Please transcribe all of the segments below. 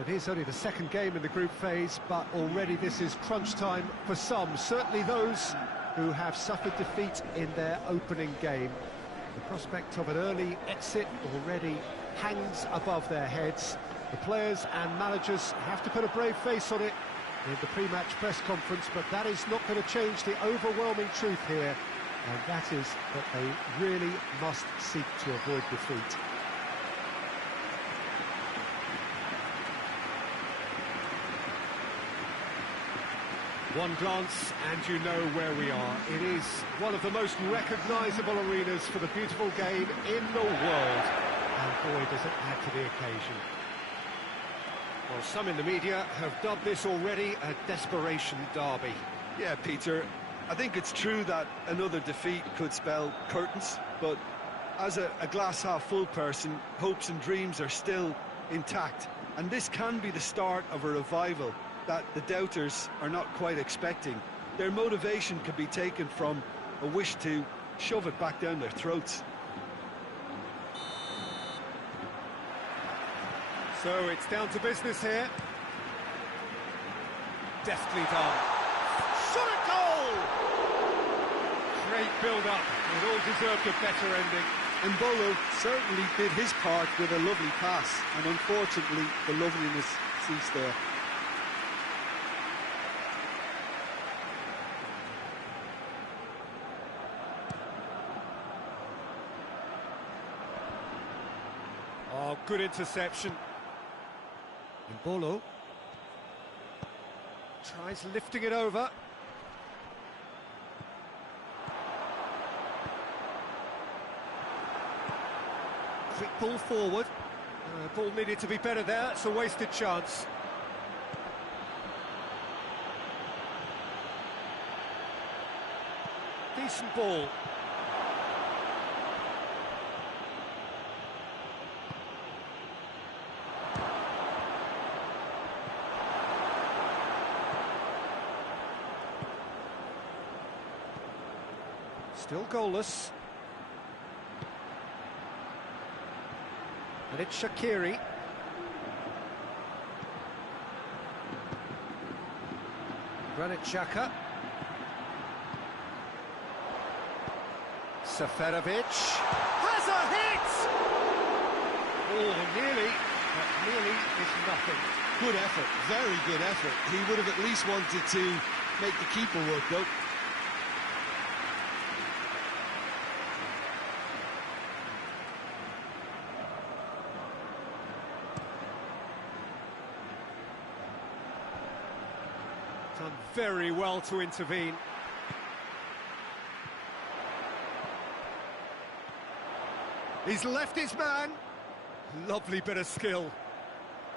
Well, it is only the second game in the group phase, but already this is crunch time for some, certainly those who have suffered defeat in their opening game. The prospect of an early exit already hangs above their heads. The players and managers have to put a brave face on it in the pre-match press conference, but that is not going to change the overwhelming truth here, and that is that they really must seek to avoid defeat. One glance and you know where we are. It is one of the most recognisable arenas for the beautiful game in the world, and boy does it add to the occasion. Well, some in the media have dubbed this already a desperation derby. Yeah, Peter, I think it's true that another defeat could spell curtains, but as a glass-half-full person, hopes and dreams are still intact, and this can be the start of a revival that the doubters are not quite expecting. Their motivation can be taken from a wish to shove it back down their throats. So it's down to business here. Deftly done. Shot a goal! Great build-up. It all deserved a better ending. And Bolo certainly did his part with a lovely pass, and unfortunately the loveliness ceased there. Oh, good interception. Bolo tries lifting it over. Quick ball forward. Ball needed to be better there. It's a wasted chance. Decent ball. Still goalless. And it's Shaqiri. Granit Xhaka. Seferovic has a hit! Oh, nearly, but nearly is nothing. Good effort, very good effort. He would have at least wanted to make the keeper work, though. Done very well to intervene. He's left his man. Lovely bit of skill.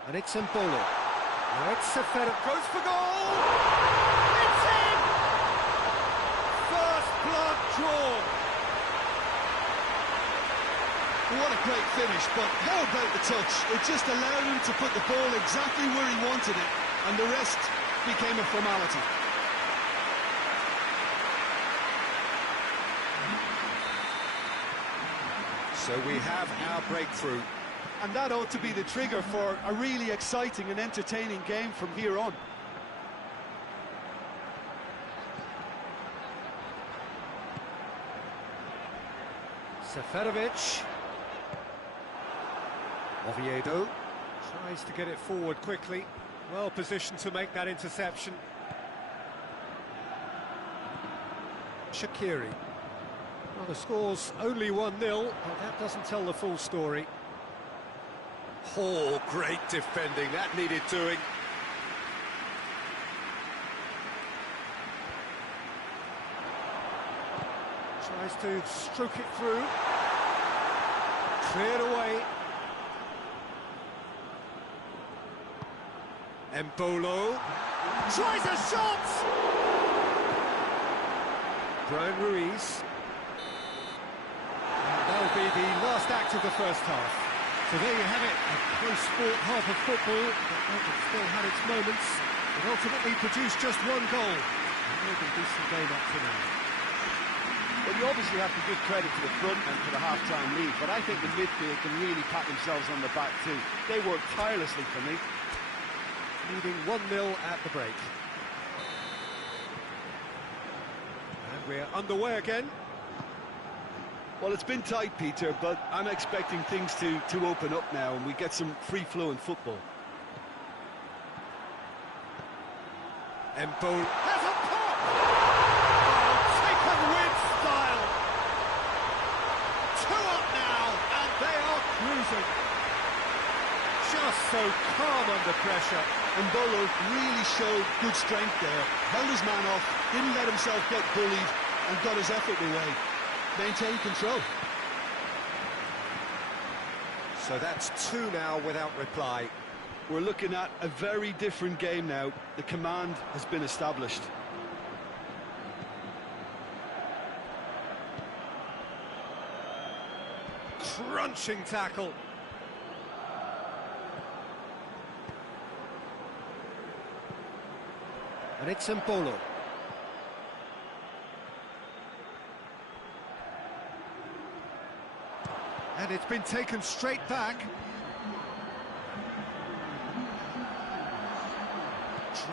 And it's Mbolo. Now it's Seferovic. Goes for goal! It's in! First blood drawn. What a great finish, but how about the touch? It just allowed him to put the ball exactly where he wanted it, and the rest became a formality. So we have our breakthrough. And that ought to be the trigger for a really exciting and entertaining game from here on. Seferovic. Oviedo tries to get it forward quickly. Well positioned to make that interception. Shaqiri. Well, the score's only 1-0, but that doesn't tell the full story. Oh, great defending. That needed doing. Tries to stroke it through. Cleared away. Mbolo tries a shot! Brian Ruiz. That'll be the last act of the first half. So there you have it, a close-sport half of football that still had its moments. It ultimately produced just one goal. A really decent game up to now. Well, you obviously have to give credit to the front and to the half-time lead, but I think the midfield can really pat themselves on the back too. They worked tirelessly for me. leading 1-0 at the break. And we're underway again. Well, it's been tight, Peter, but I'm expecting things to open up now and we get some free-flowing football. Embolo has a pop! Oh, taken with style! 2 up now, and they are cruising. Just so calm under pressure. Embolo really showed good strength there. Held his man off, didn't let himself get bullied, and got his effort away. Maintained control. So that's 2 now without reply. We're looking at a very different game now. The command has been established. Crunching tackle. And it's Embolo. And it's been taken straight back.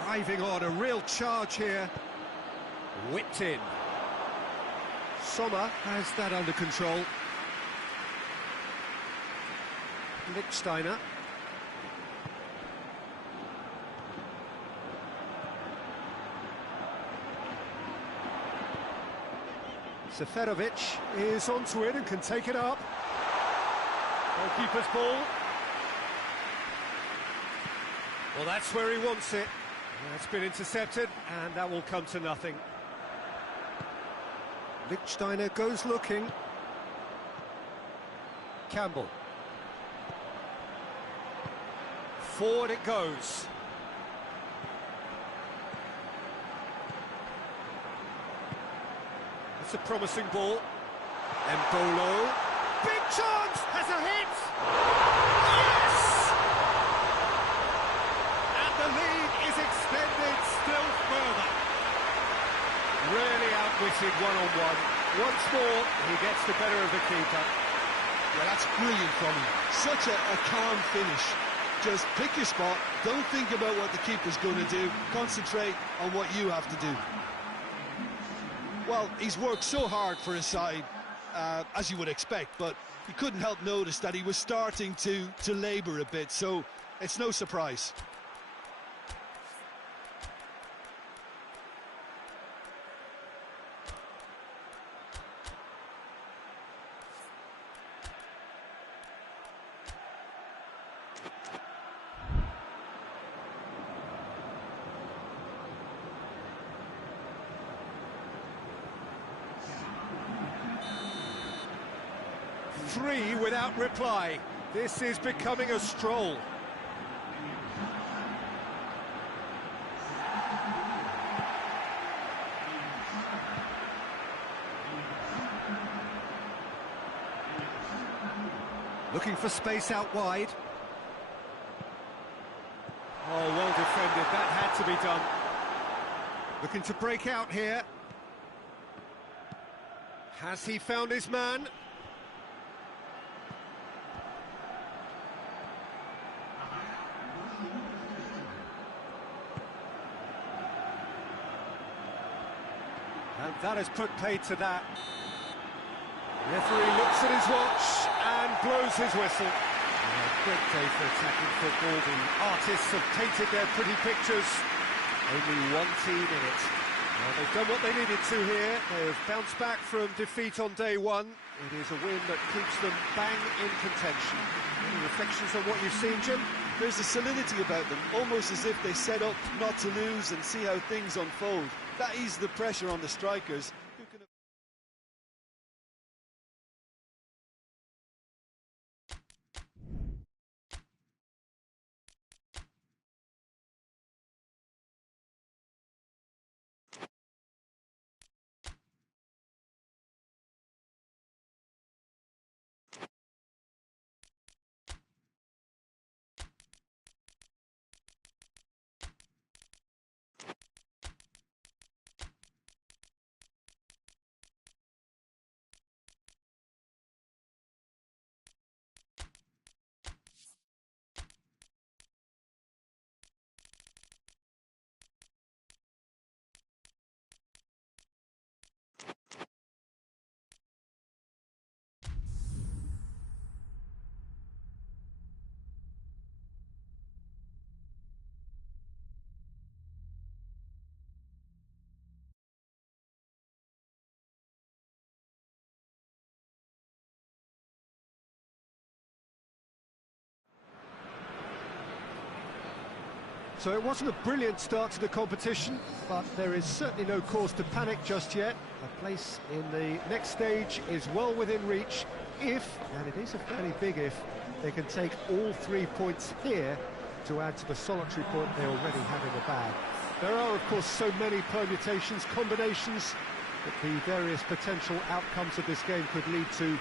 Driving on, a real charge here. Whipped in. Sommer has that under control. Lichtsteiner. Seferovic is onto it and can take it up. Goalkeeper's ball. Well, that's where he wants it. That's been intercepted, and that will come to nothing. Lichtsteiner goes looking. Campbell. Forward it goes. It's a promising ball. Embolo. Big chance! Has a hit! Yes! And the lead is extended still further. Really outwitted one-on-one. Once more, he gets the better of the keeper. Yeah, that's brilliant from him. Such a calm finish. Just pick your spot, don't think about what the keeper's going to do, concentrate on what you have to do. Well, he's worked so hard for his side, as you would expect, but you couldn't help notice that he was starting to labour a bit, so it's no surprise. Three without reply. This is becoming a stroll. Looking for space out wide. Oh, well defended. That had to be done. Looking to break out here. Has he found his man? And that has put paid to that. The referee looks at his watch and blows his whistle. A great day for attacking football. The artists have painted their pretty pictures. Only one team in it. Well, they've done what they needed to here. They have bounced back from defeat on day one. It is a win that keeps them bang in contention. Any reflections on what you've seen, Jim? There's a solidity about them, almost as if they set up not to lose and see how things unfold. That eases the pressure on the strikers. So it wasn't a brilliant start to the competition, but there is certainly no cause to panic just yet. A place in the next stage is well within reach if, and it is a fairly big if, they can take all 3 points here to add to the solitary point they already have in the bag. There are, of course, so many permutations, combinations that the various potential outcomes of this game could lead to,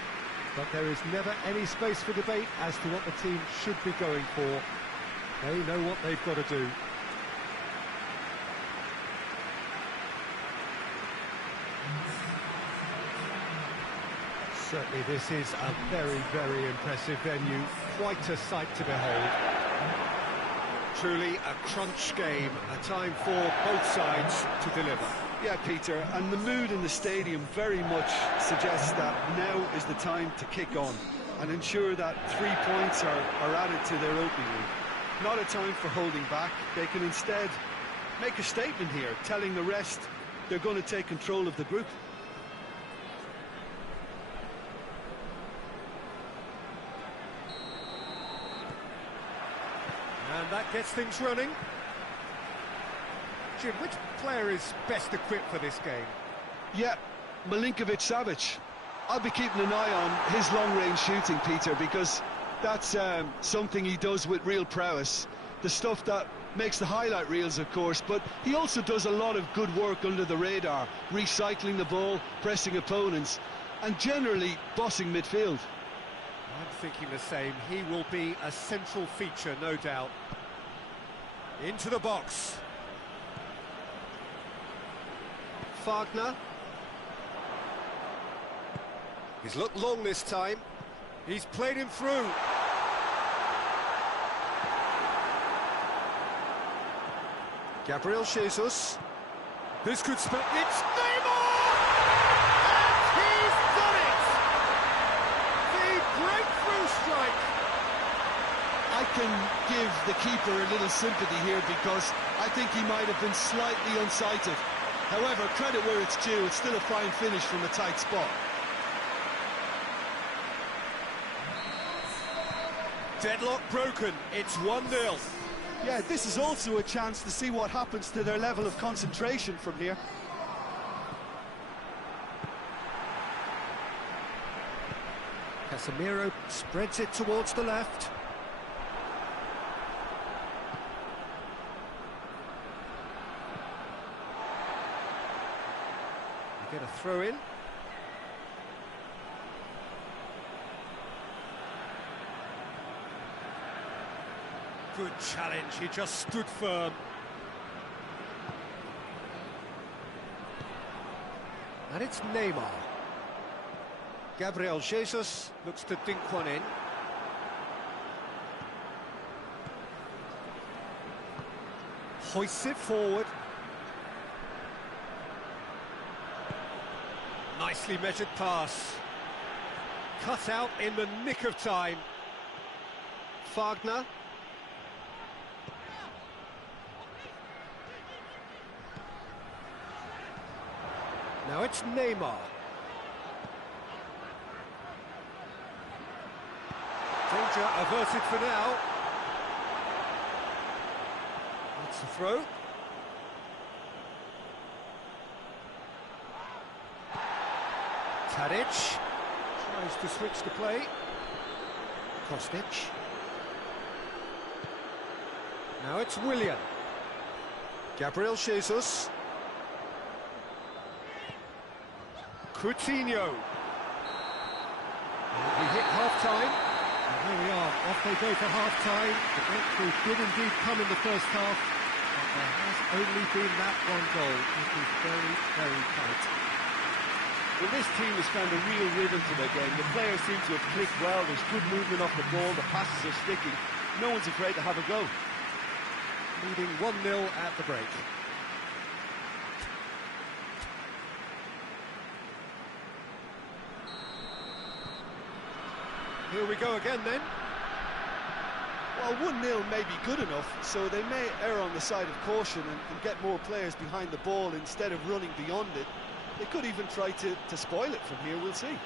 but there is never any space for debate as to what the team should be going for. They know what they've got to do. Certainly this is a very, very impressive venue. Quite a sight to behold. Truly a crunch game, a time for both sides to deliver. Yeah, Peter, and the mood in the stadium very much suggests that now is the time to kick on and ensure that 3 points are added to their opening week. Not a time for holding back. They can instead make a statement here, telling the rest they're going to take control of the group. And that gets things running. Jim, which player is best equipped for this game? Yeah, Milinkovic-Savic. I'll be keeping an eye on his long-range shooting, Peter, because that's something he does with real prowess. The stuff that makes the highlight reels, of course, but he also does a lot of good work under the radar, recycling the ball, pressing opponents, and generally bossing midfield. I'm thinking the same. He will be a central feature, no doubt. Into the box. Wagner. He's looked long this time. He's played him through. Gabriel Jesus. This could spell... It's Neymar! And he's done it! The breakthrough strike! I can give the keeper a little sympathy here because I think he might have been slightly unsighted. However, credit where it's due, it's still a fine finish from a tight spot. Deadlock broken, it's 1-0. Yeah, this is also a chance to see what happens to their level of concentration from here. Casemiro spreads it towards the left. You get a throw in. Good challenge, he just stood firm. And it's Neymar. Gabriel Jesus looks to dink one in. Hoists it forward. Nicely measured pass. Cut out in the nick of time. Wagner. Now it's Neymar. Danger averted for now. That's the throw. Tadic tries to switch the play. Kostic. Now it's Willian. Gabriel Jesus. Coutinho. We hit half-time. And here we are, off they go for half-time. The breakthrough did indeed come in the first half, but there has only been that one goal. It is very, very tight. Well, this team has found a real rhythm to their game. The players seem to have clicked well. There's good movement off the ball. The passes are sticking. No one's afraid to have a go. Leading 1-0 at the break. Here we go again then. Well, 1-0 may be good enough, so they may err on the side of caution and get more players behind the ball instead of running beyond it. They could even try to spoil it from here, we'll see.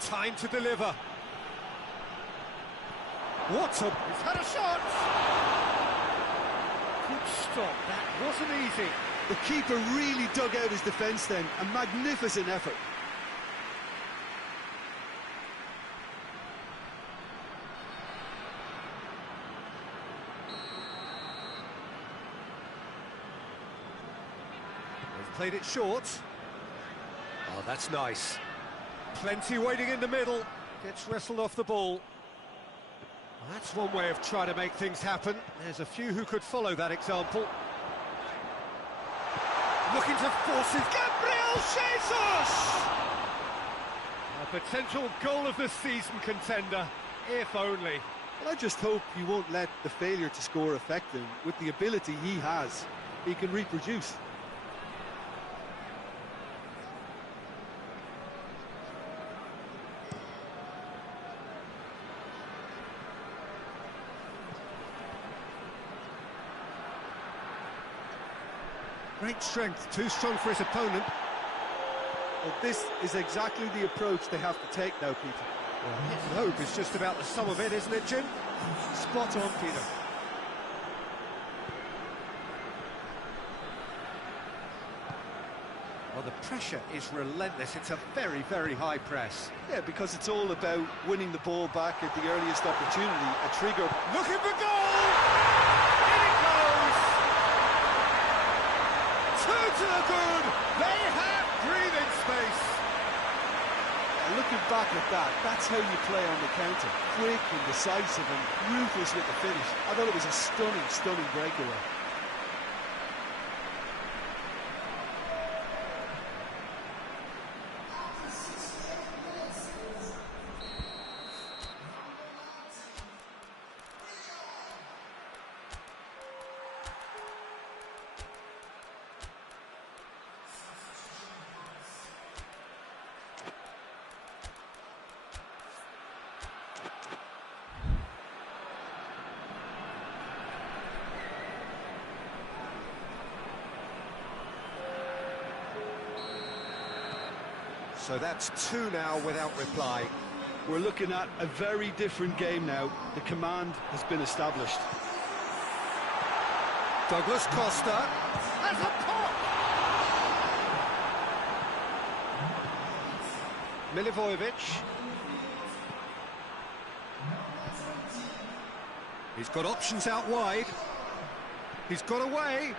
Time to deliver. What a... He's had a shot! Good stop, that wasn't easy. The keeper really dug out his defence then, a magnificent effort. They've played it short. Oh, that's nice. Plenty waiting in the middle. Gets wrestled off the ball. Well, that's one way of trying to make things happen. There's a few who could follow that example. Looking to force it. Gabriel Jesus! A potential goal of the season contender, if only. Well, I just hope you won't let the failure to score affect him. With the ability he has, he can reproduce. Great strength, too strong for his opponent. Well, this is exactly the approach they have to take now, Peter. Well, hope is just about the sum of it, isn't it, Jim? Spot on, Peter. Well, the pressure is relentless. It's a very, very high press. Yeah, because it's all about winning the ball back at the earliest opportunity. A trigger. Looking for goal! In it goes! Two to the good! They have breathing space! And looking back at that, that's how you play on the counter. Quick and decisive and ruthless with the finish. I thought it was a stunning, stunning breakaway. So that's two now without reply. We're looking at a very different game now. The command has been established. Douglas Costa. That's a pop! Milivojevic. He's got options out wide. He's got away.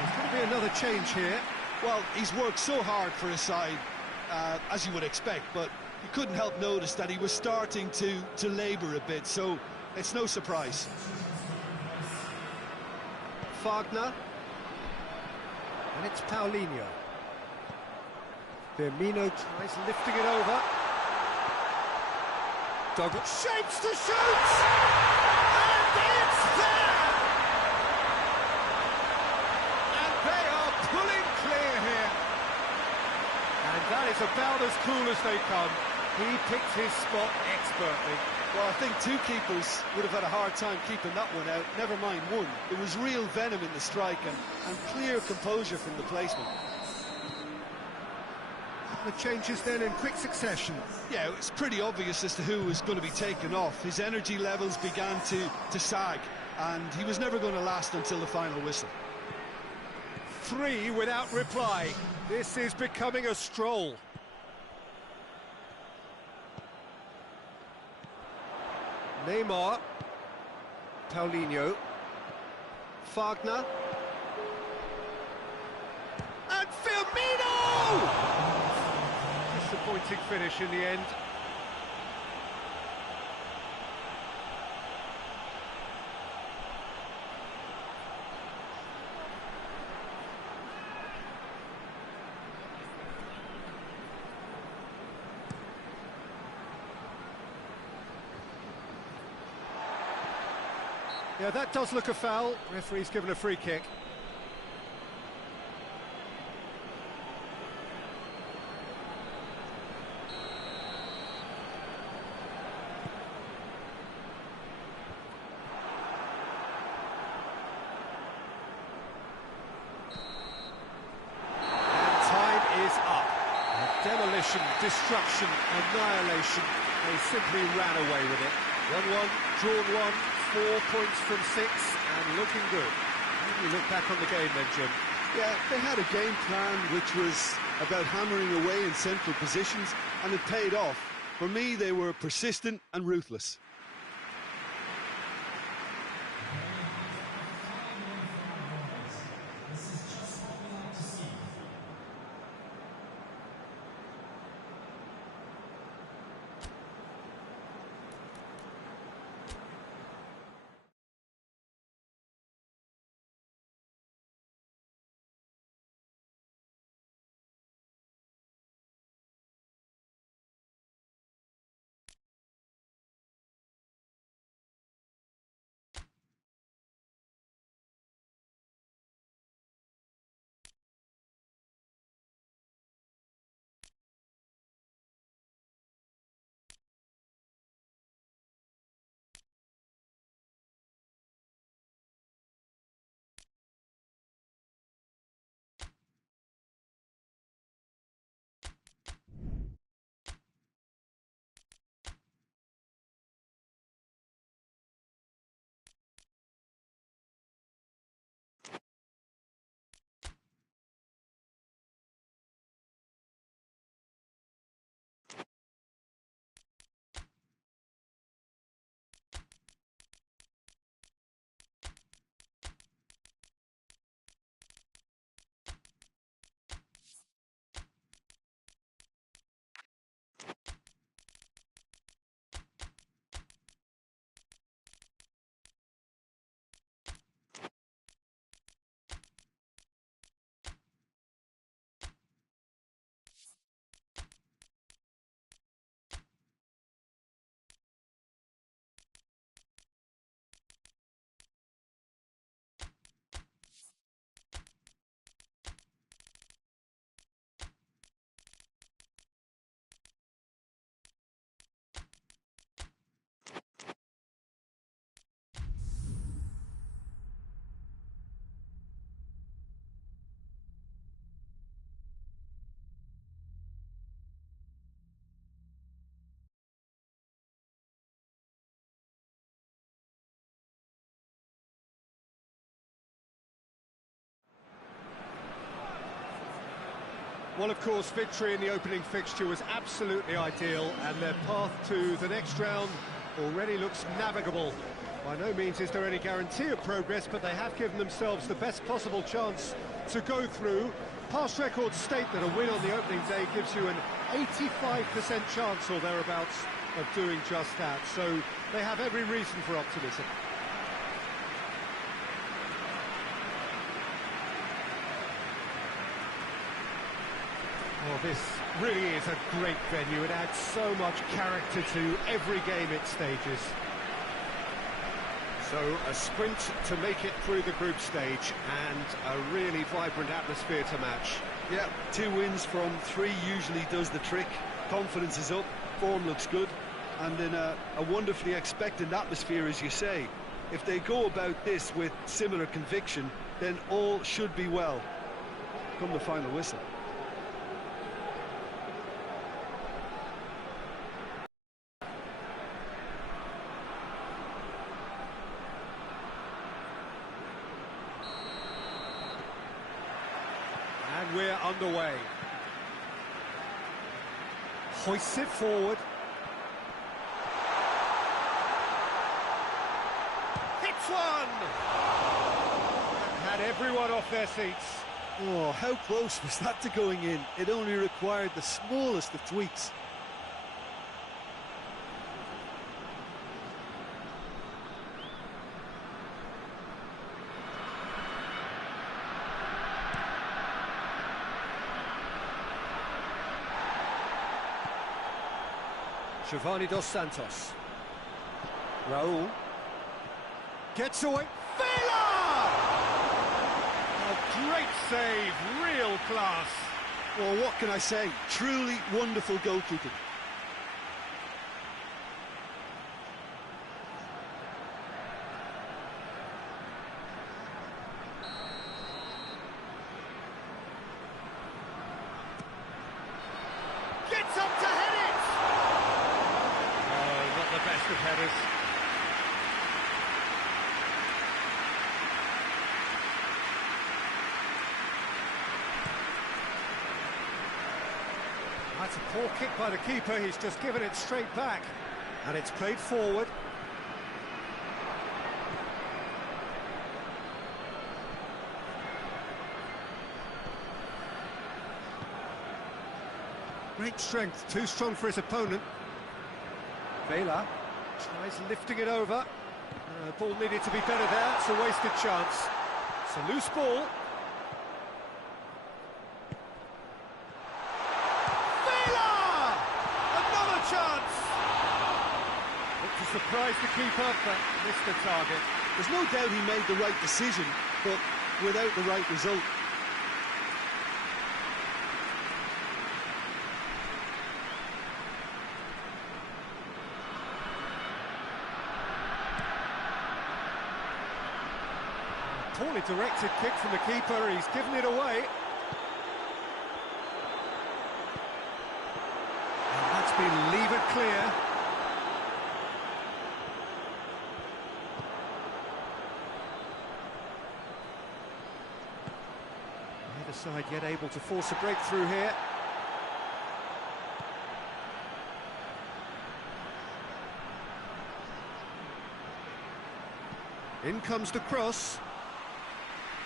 There's going to be another change here. Well, he's worked so hard for his side, as you would expect, but you couldn't help notice that he was starting to labour a bit, so it's no surprise. Wagner. And it's Paulinho. Firmino tries lifting it over. Douglas shapes to shoot! And it's there! And they are pulling clear here. And that is about as cool as they come. He picked his spot expertly. Well, I think two keepers would have had a hard time keeping that one out, never mind one. It was real venom in the strike and clear composure from the placement. The changes then in quick succession. Yeah, it's pretty obvious as to who was going to be taken off. His energy levels began to sag, and he was never going to last until the final whistle. Three without reply. This is becoming a stroll. Neymar. Paulinho. Wagner. And Firmino! Disappointing finish in the end. Yeah, that does look a foul. Referee's given a free kick. And time is up. Demolition, destruction, annihilation. They simply ran away with it. 1-1, drawn 1, 4 points from 6, and looking good. How do you look back on the game then, Jim? Yeah, they had a game plan which was about hammering away in central positions, and it paid off. For me, they were persistent and ruthless. Well, of course, victory in the opening fixture was absolutely ideal, and their path to the next round already looks navigable. By no means is there any guarantee of progress, but they have given themselves the best possible chance to go through. Past records state that a win on the opening day gives you an 85% chance or thereabouts of doing just that, so they have every reason for optimism. Well, this really is a great venue. It adds so much character to every game it stages. So, a sprint to make it through the group stage, and a really vibrant atmosphere to match. Yeah, 2 wins from 3 usually does the trick. Confidence is up, form looks good, and in a wonderfully expectant atmosphere, as you say. If they go about this with similar conviction, then all should be well. Come the final whistle. And we're underway. Hoists it forward. Hits one! Had everyone off their seats. Oh, how close was that to going in? It only required the smallest of tweaks. Giovanni Dos Santos. Raul. Gets away. Villa! A great save, real class. Well, what can I say? Truly wonderful goalkeeping. gets up to head it! Oh, not the best of headers. That's a poor kick by the keeper, he's just given it straight back. And it's played forward. Great strength, too strong for his opponent. Vela tries lifting it over. Ball needed to be better there, it's a wasted chance. It's a loose ball. Vela! Another chance! Looked to surprise the keeper, but missed the target. There's no doubt he made the right decision, but without the right result. Poorly directed kick from the keeper, he's given it away. And that's been levered clear. Neither side yet able to force a breakthrough here. In comes the cross.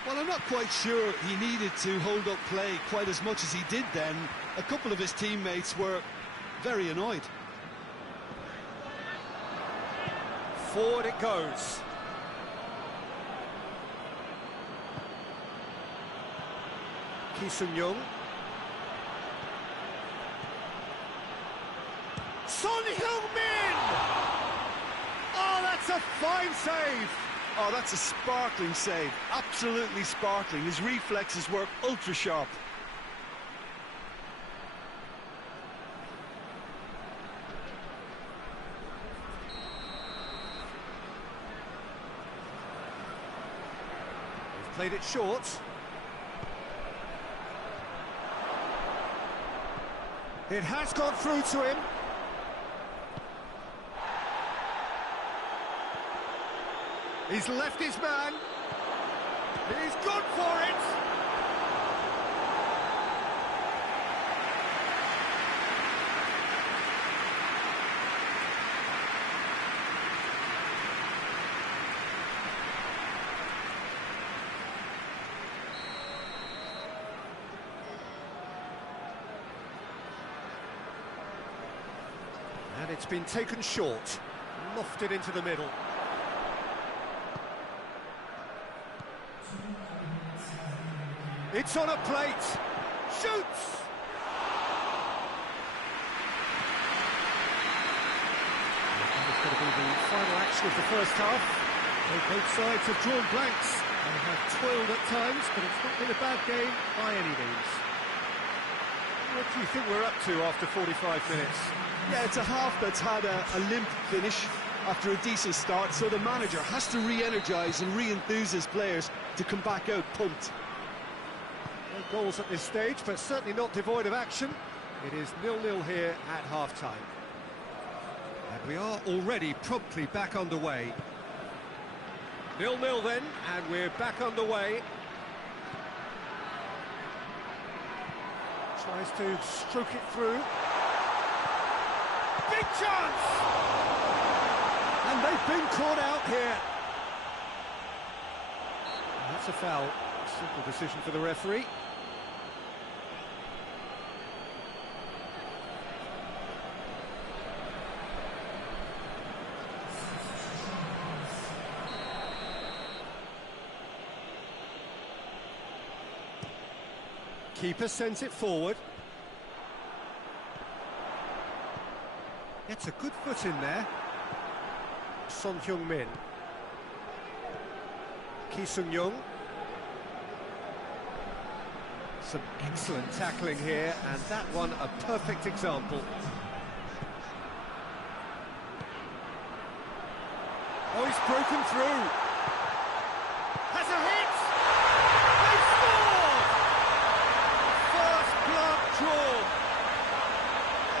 Well, I'm not quite sure he needed to hold up play quite as much as he did then. A couple of his teammates were very annoyed. Forward it goes. Ki Sung-young. Son Heung-min! Oh, that's a fine save! Oh, that's a sparkling save. Absolutely sparkling. His reflexes work ultra sharp. They've played it short. It has gone through to him. He's left his man. He's gone for it. And it's been taken short, lofted into the middle. It's on a plate. Shoots! It's going to be the final action of the first half. Both sides have drawn blanks and have toiled at times, but it's not been a bad game by any means. What do you think we're up to after 45 minutes? Yeah, it's a half that's had a limp finish after a decent start, so the manager has to re-energise and re-enthuse his players to come back out pumped. No goals at this stage, but certainly not devoid of action. It is 0-0 here at half-time. And we are already promptly back underway. 0-0 then, and we're back underway. Tries to stroke it through. Big chance! And they've been caught out here. And that's a foul. Simple decision for the referee. Keeper sends it forward. Gets a good foot in there. Son Heung-min. Ki Sung-young. Some excellent tackling here, and that one a perfect example. Oh, he's broken through. Has a hit! They scored! First blood draw.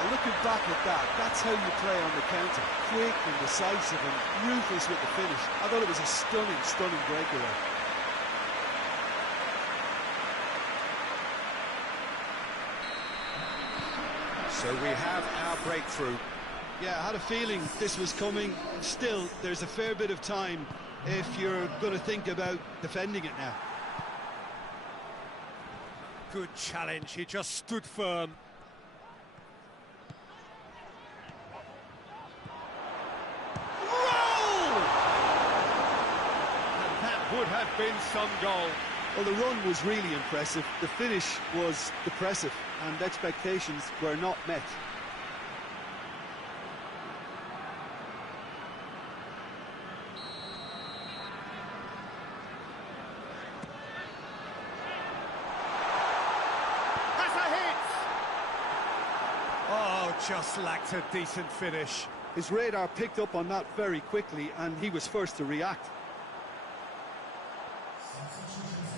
Well, looking back at that, that's how you play on the counter. Quick and decisive and ruthless with the finish. I thought it was a stunning, stunning breakaway. So we have our breakthrough. Yeah, I had a feeling this was coming. Still, there's a fair bit of time if you're going to think about defending it now. Good challenge, he just stood firm. Roll! And that would have been some goal. Well, the run was really impressive. The finish was depressive, and expectations were not met. Oh, just lacked a decent finish. His radar picked up on that very quickly, and he was first to react.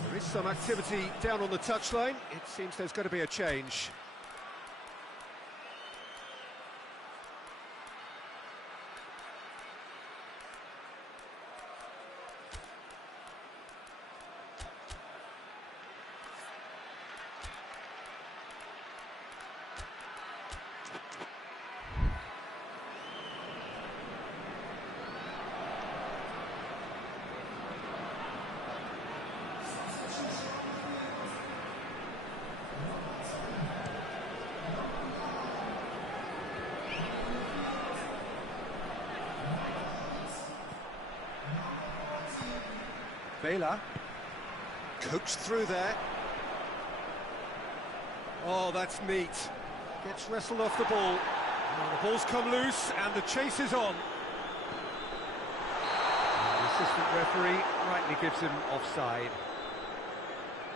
There is some activity down on the touchline. It seems there's going to be a change. Vela, coached through there. Oh, that's neat. Gets wrestled off the ball. Now the ball's come loose and the chase is on. And the assistant referee rightly gives him offside.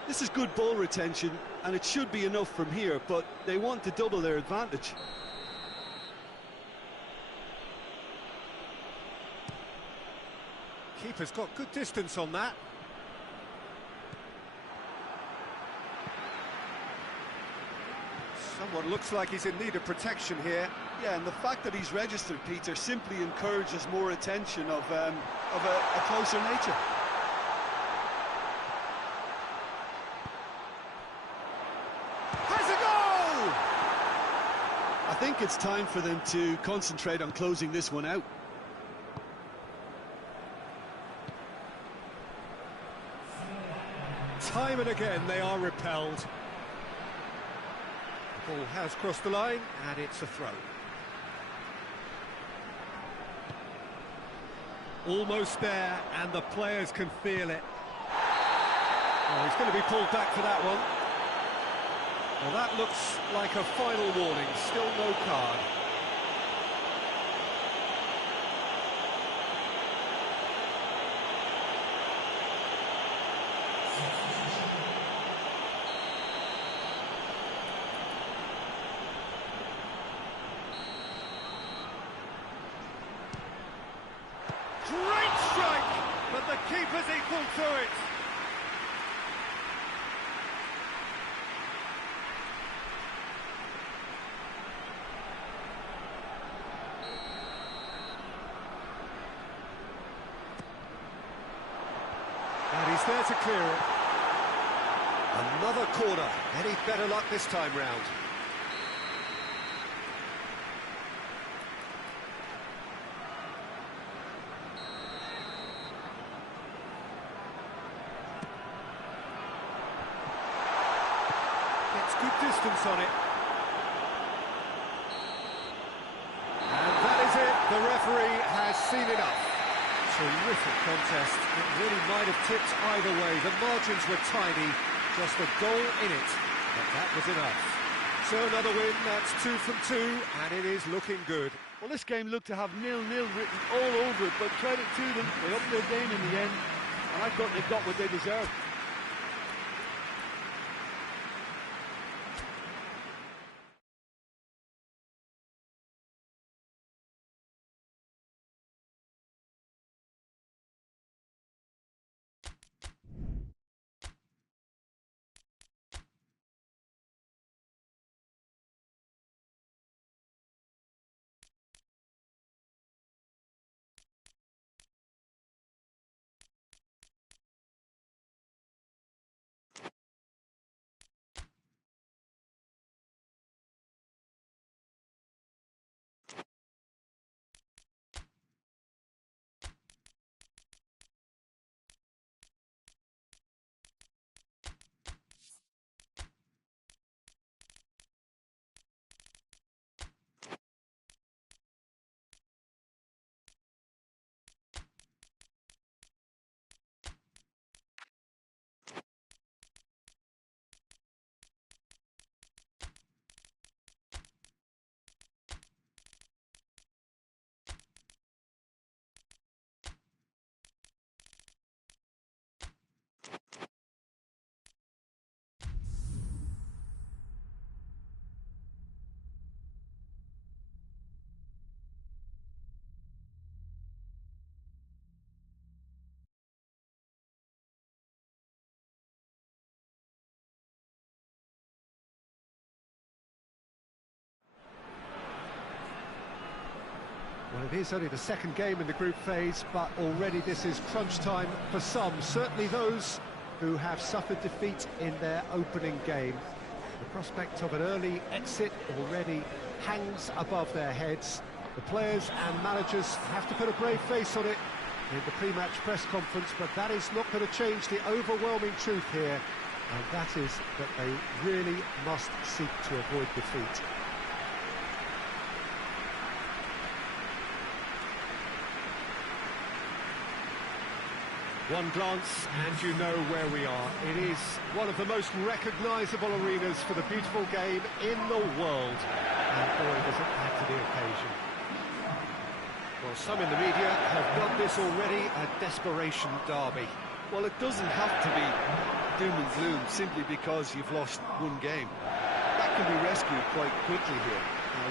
This is good ball retention, and it should be enough from here, but they want to double their advantage. Keeper's got good distance on that. Someone looks like he's in need of protection here. Yeah, and the fact that he's registered, Peter, simply encourages more attention of a closer nature. Has a goal! I think it's time for them to concentrate on closing this one out. Time and again they are repelled. The ball has crossed the line and it's a throw. Almost there and the players can feel it. Oh, he's going to be pulled back for that one. Well, that looks like a final warning, still no card. Great strike, but the keeper's equal to it. And he's there to clear it. Another corner. Any better luck this time round? Gets good distance on it. And that is it. The referee has seen enough. Terrific contest. It really might have tipped either way. The margins were tiny, just a goal in it, but that was enough. So another win, that's 2 from 2, and it is looking good. Well, this game looked to have 0-0 written all over it, but credit to them, they upped their game in the end, and I thought they got what they deserved. Well, it is only the second game in the group phase, but already this is crunch time for some, certainly those who have suffered defeat in their opening game. The prospect of an early exit already hangs above their heads. The players and managers have to put a brave face on it in the pre-match press conference, but that is not going to change the overwhelming truth here, and that is that they really must seek to avoid defeat. One glance and you know where we are. It is one of the most recognisable arenas for the beautiful game in the world. And boy, does it add to the occasion. Well, some in the media have dubbed this already a desperation derby. Well, it doesn't have to be doom and gloom simply because you've lost one game. That can be rescued quite quickly here,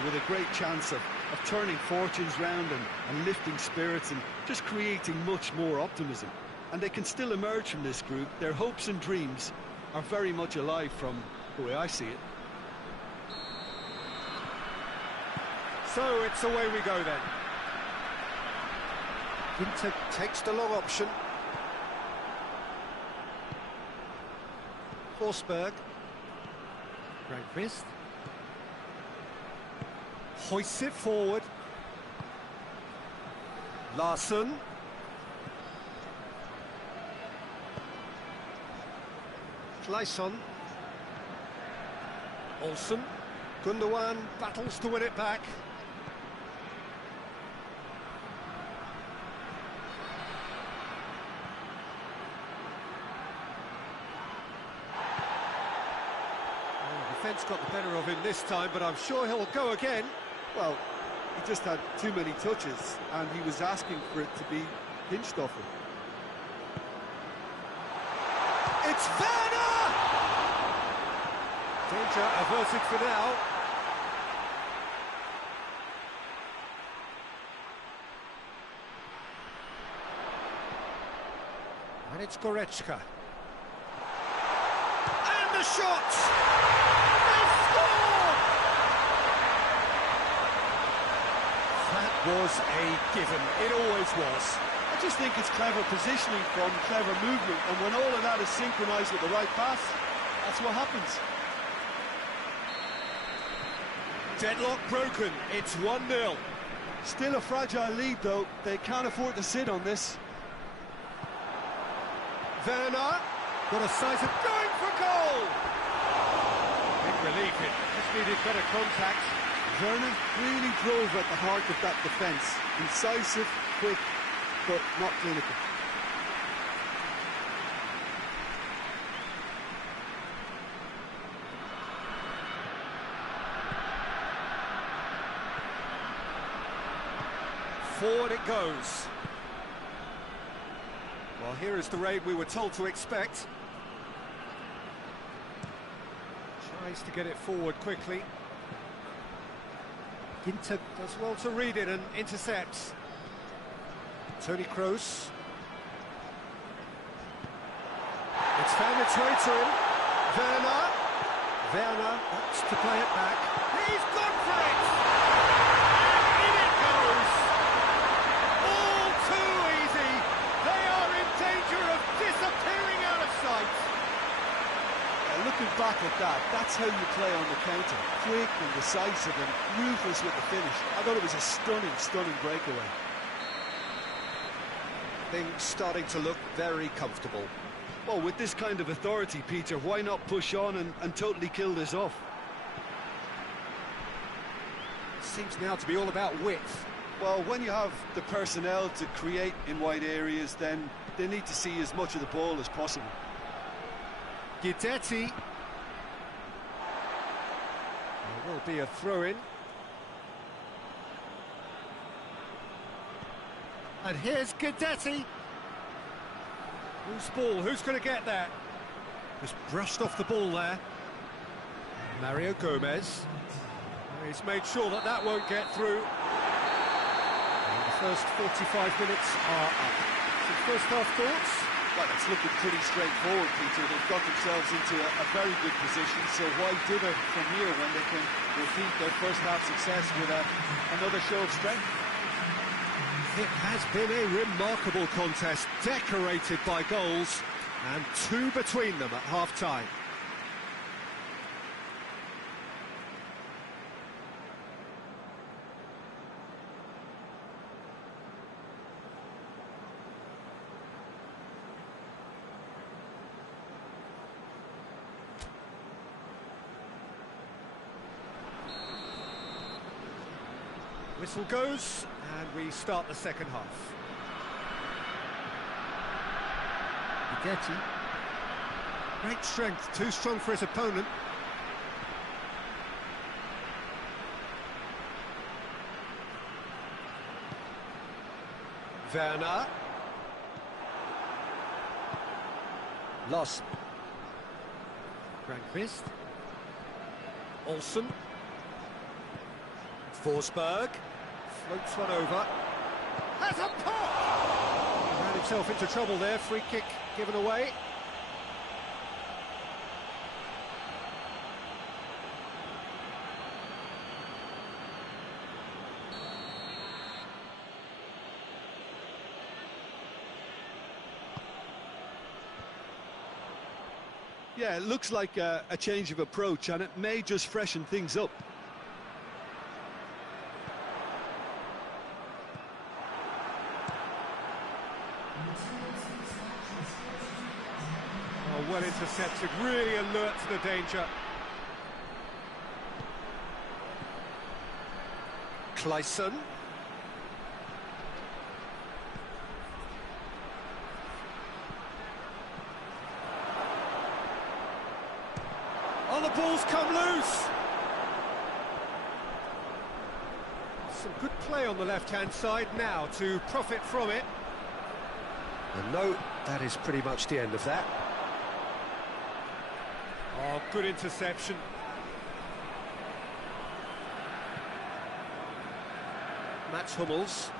with a great chance of turning fortunes round and lifting spirits and just creating much more optimism. And they can still emerge from this group. Their hopes and dreams are very much alive from the way I see it. So it's away we go then. Ginter takes the long option. Forsberg. Great fist. Hoists it forward. Larsson. Claesson. Olsen. Gundogan battles to win it back. Defence got the better of him this time, but I'm sure he'll go again. Well, he just had too many touches, and he was asking for it to be pinched off him. It's Werner! Danger averted for now. And it's Goretzka. And the shot! They score! That was a given. It always was. I just think it's clever positioning from clever movement, and when all of that is synchronised with the right pass, that's what happens. Deadlock broken, it's 1-0. Still a fragile lead though, they can't afford to sit on this. Werner, got a sight of going for goal! Big relief, it just needed better contact. Werner really drove at the heart of that defence. Incisive, quick, but not clinical. Forward it goes. Well, here is the raid we were told to expect. Tries to get it forward quickly. Ginter does well to read it and intercepts. Toni Kroos. It's found its way to him. Werner. Werner wants to play it back. He's gone for it! And in it goes! All too easy. They are in danger of disappearing out of sight. Looking back at that, that's how you play on the counter. Quick and decisive and ruthless with the finish. I thought it was a stunning, stunning breakaway. Things starting to look very comfortable. Well, with this kind of authority, Peter, why not push on and totally kill this off? Seems now to be all about width. Well, when you have the personnel to create in wide areas, then they need to see as much of the ball as possible. Guidetti. There will be a throw-in. And here's Guidetti. Whose ball? Who's going to get that? Just brushed off the ball there. Mario Gomez. He's made sure that that won't get through. And the first 45 minutes are up. So first half thoughts? Well, it's looking pretty straightforward, Peter. They've got themselves into a very good position, so why dither from here when they can repeat their first half success with another show of strength? It has been a remarkable contest, decorated by goals, and two between them at half-time. Whistle goes, and we start the second half. Getty. Great strength, too strong for his opponent. Werner. Loss. Granqvist. Olsen. Forsberg. Floats one over. Has a pop! He ran himself into trouble there. Free kick given away. Yeah, it looks like a change of approach, and it may just freshen things up. Oh, well intercepted, really alert to the danger. Clayson. Oh, the ball's come loose. Some good play on the left-hand side now to profit from it. And no, that is pretty much the end of that. Oh, good interception. Mats Hummels.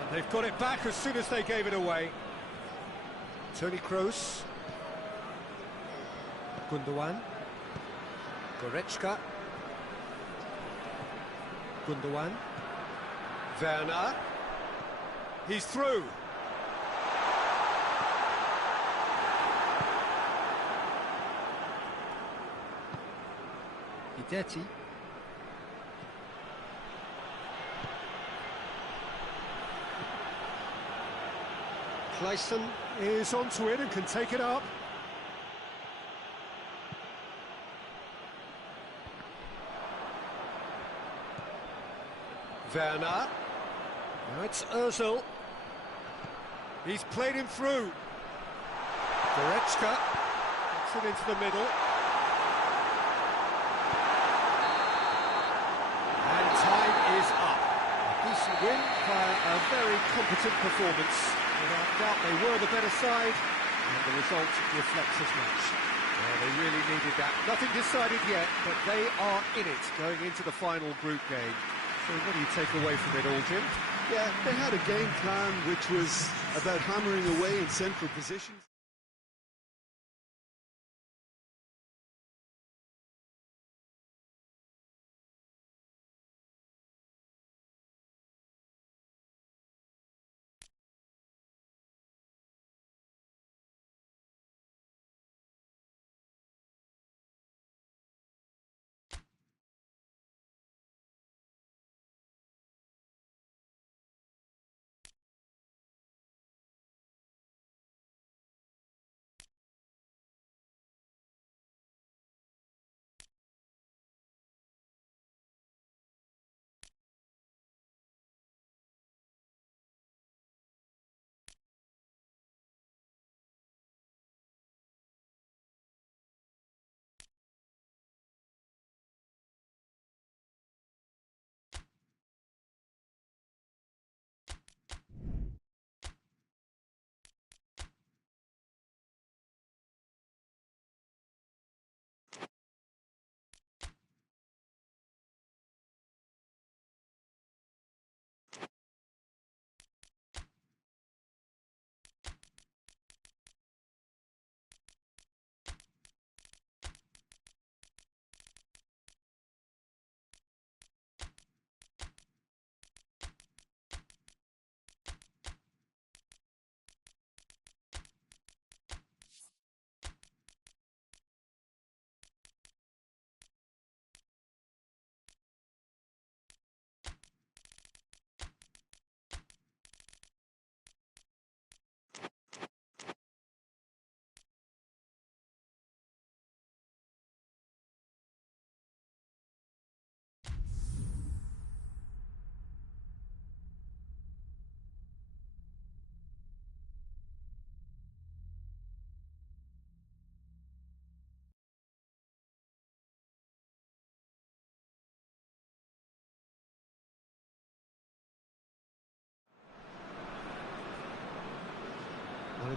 And they've got it back as soon as they gave it away. Toni Kroos. Gundogan. Goretzka. Gundogan. Werner. He's through. Getty. Clayson is onto it and can take it up. Werner. Now it's Ozil. He's played him through. Goretzka gets it into the middle. And time is up. A decent win via a very competent performance. Without doubt they were the better side, and the result reflects as much. Well, they really needed that. Nothing decided yet, but they are in it going into the final group game. So what do you take away from it all, Jim? Yeah, they had a game plan which was about hammering away in central positions.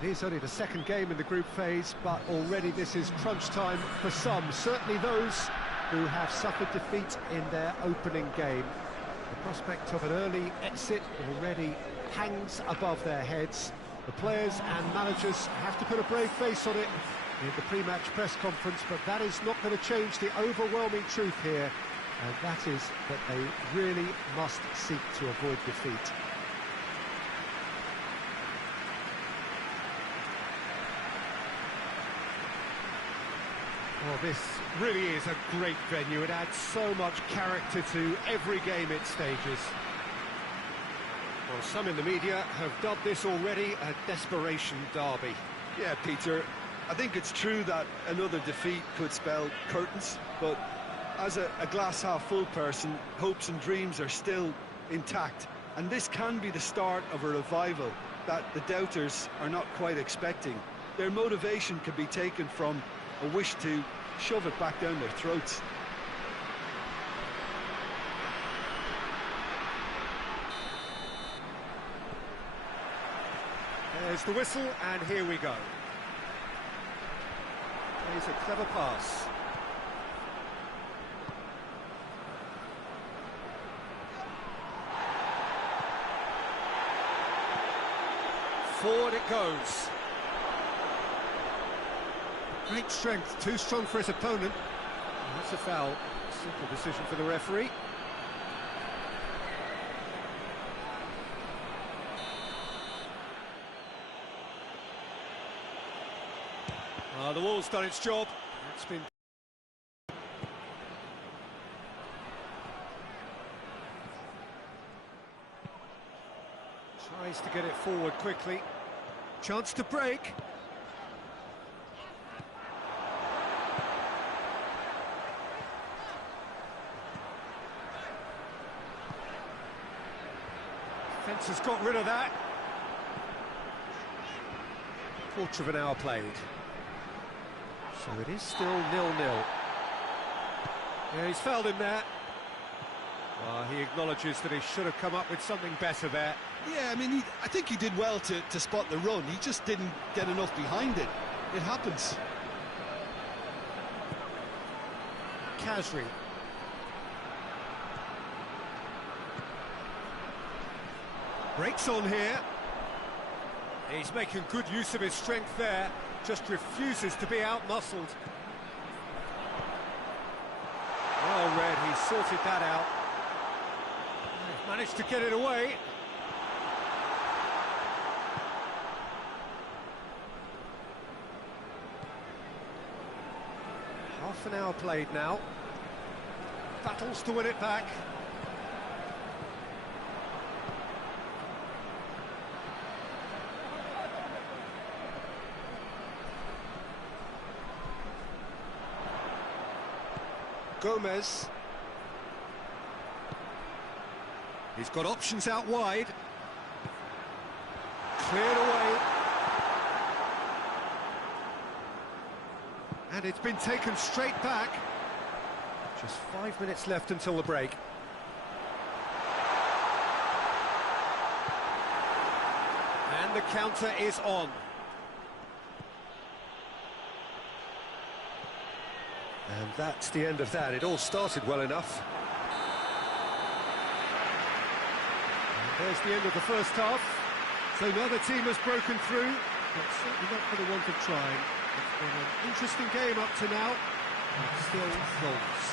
It is only the second game in the group phase, but already this is crunch time for some, certainly those who have suffered defeat in their opening game. The prospect of an early exit already hangs above their heads. The players and managers have to put a brave face on it in the pre-match press conference, but that is not going to change the overwhelming truth here, and that is that they really must seek to avoid defeat. Well, this really is a great venue. It adds so much character to every game it stages. Well, some in the media have dubbed this already a desperation derby. Yeah, Peter, I think it's true that another defeat could spell curtains, but as a glass-half-full person, hopes and dreams are still intact, and this can be the start of a revival that the doubters are not quite expecting. Their motivation can be taken from a wish to shove it back down their throats. There's the whistle, and here we go. Plays a clever pass. Forward it goes. Great strength, too strong for his opponent. And that's a foul. Simple decision for the referee. The wall's done its job. It's been... Tries to get it forward quickly. Chance to break. Defence has got rid of that. Quarter of an hour played. So it is still 0-0. Yeah, he's fouled him there. Well, he acknowledges that he should have come up with something better there. Yeah, I mean, I think he did well to spot the run. He just didn't get enough behind it. It happens. Kasri. Breaks on here. He's making good use of his strength there. Just refuses to be out-muscled. Well read, he sorted that out. Managed to get it away. Half an hour played now. Battles to win it back. Gomez. He's got options out wide. Cleared away. And it's been taken straight back. Just 5 minutes left until the break. And the counter is on. And that's the end of that. It all started well enough. And there's the end of the first half. So neither team has broken through, but certainly not for the want of trying. It's been an interesting game up to now, but still goals.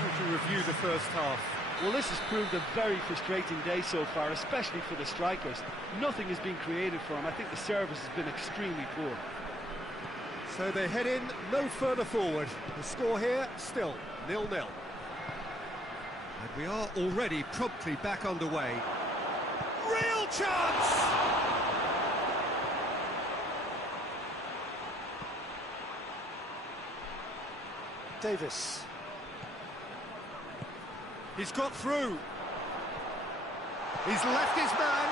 How to review the first half? Well, this has proved a very frustrating day so far, especially for the strikers. Nothing has been created for them. I think the service has been extremely poor. So they head in no further forward. The score here, still 0-0. And we are already promptly back underway. Real chance! Davis. He's got through. He's left his man.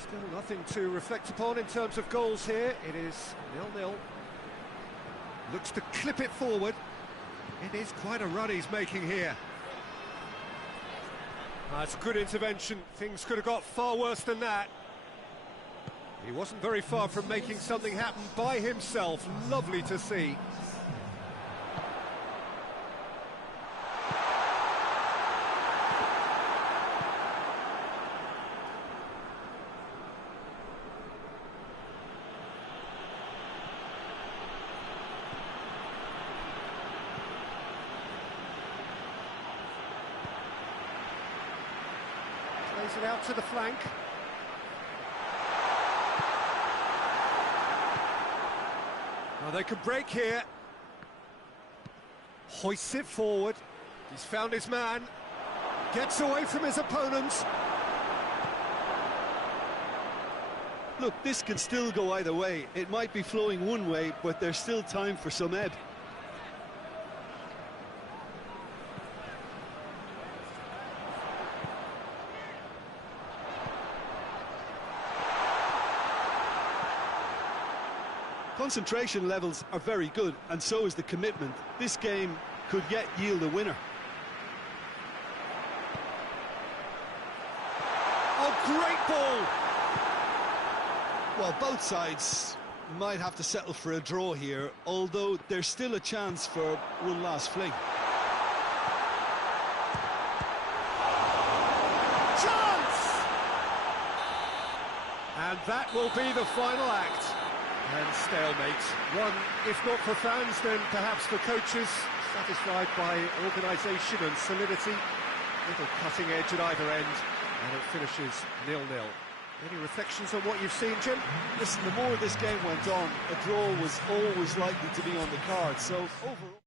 Still nothing to reflect upon in terms of goals here. It is 0-0. Looks to clip it forward. It is quite a run he's making here. That's good intervention. Things could have got far worse than that. He wasn't very far from making something happen by himself. Lovely to see. Plays it out to the flank. Well, they could break here. Hoists it forward. He's found his man. Gets away from his opponents. Look, this can still go either way. It might be flowing one way, but there's still time for some ebb. Concentration levels are very good, and so is the commitment. This game could yet yield a winner. Oh, great ball! Well, both sides might have to settle for a draw here, although there's still a chance for one last fling. Chance! And that will be the final act. And stalemate. One, if not for fans, then perhaps for coaches, satisfied by organisation and solidity. Little cutting edge at either end, and it finishes 0-0. Any reflections on what you've seen, Jim? Listen, the more this game went on, a draw was always likely to be on the card, so overall...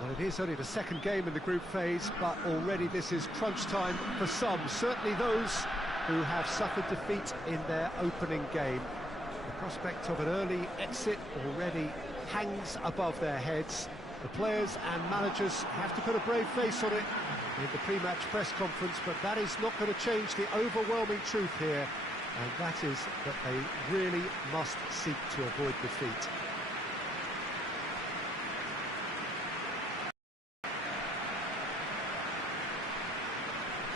Well, it is only the second game in the group phase, but already this is crunch time for some, certainly those who have suffered defeat in their opening game. The prospect of an early exit already hangs above their heads. The players and managers have to put a brave face on it in the pre-match press conference, but that is not going to change the overwhelming truth here, and that is that they really must seek to avoid defeat.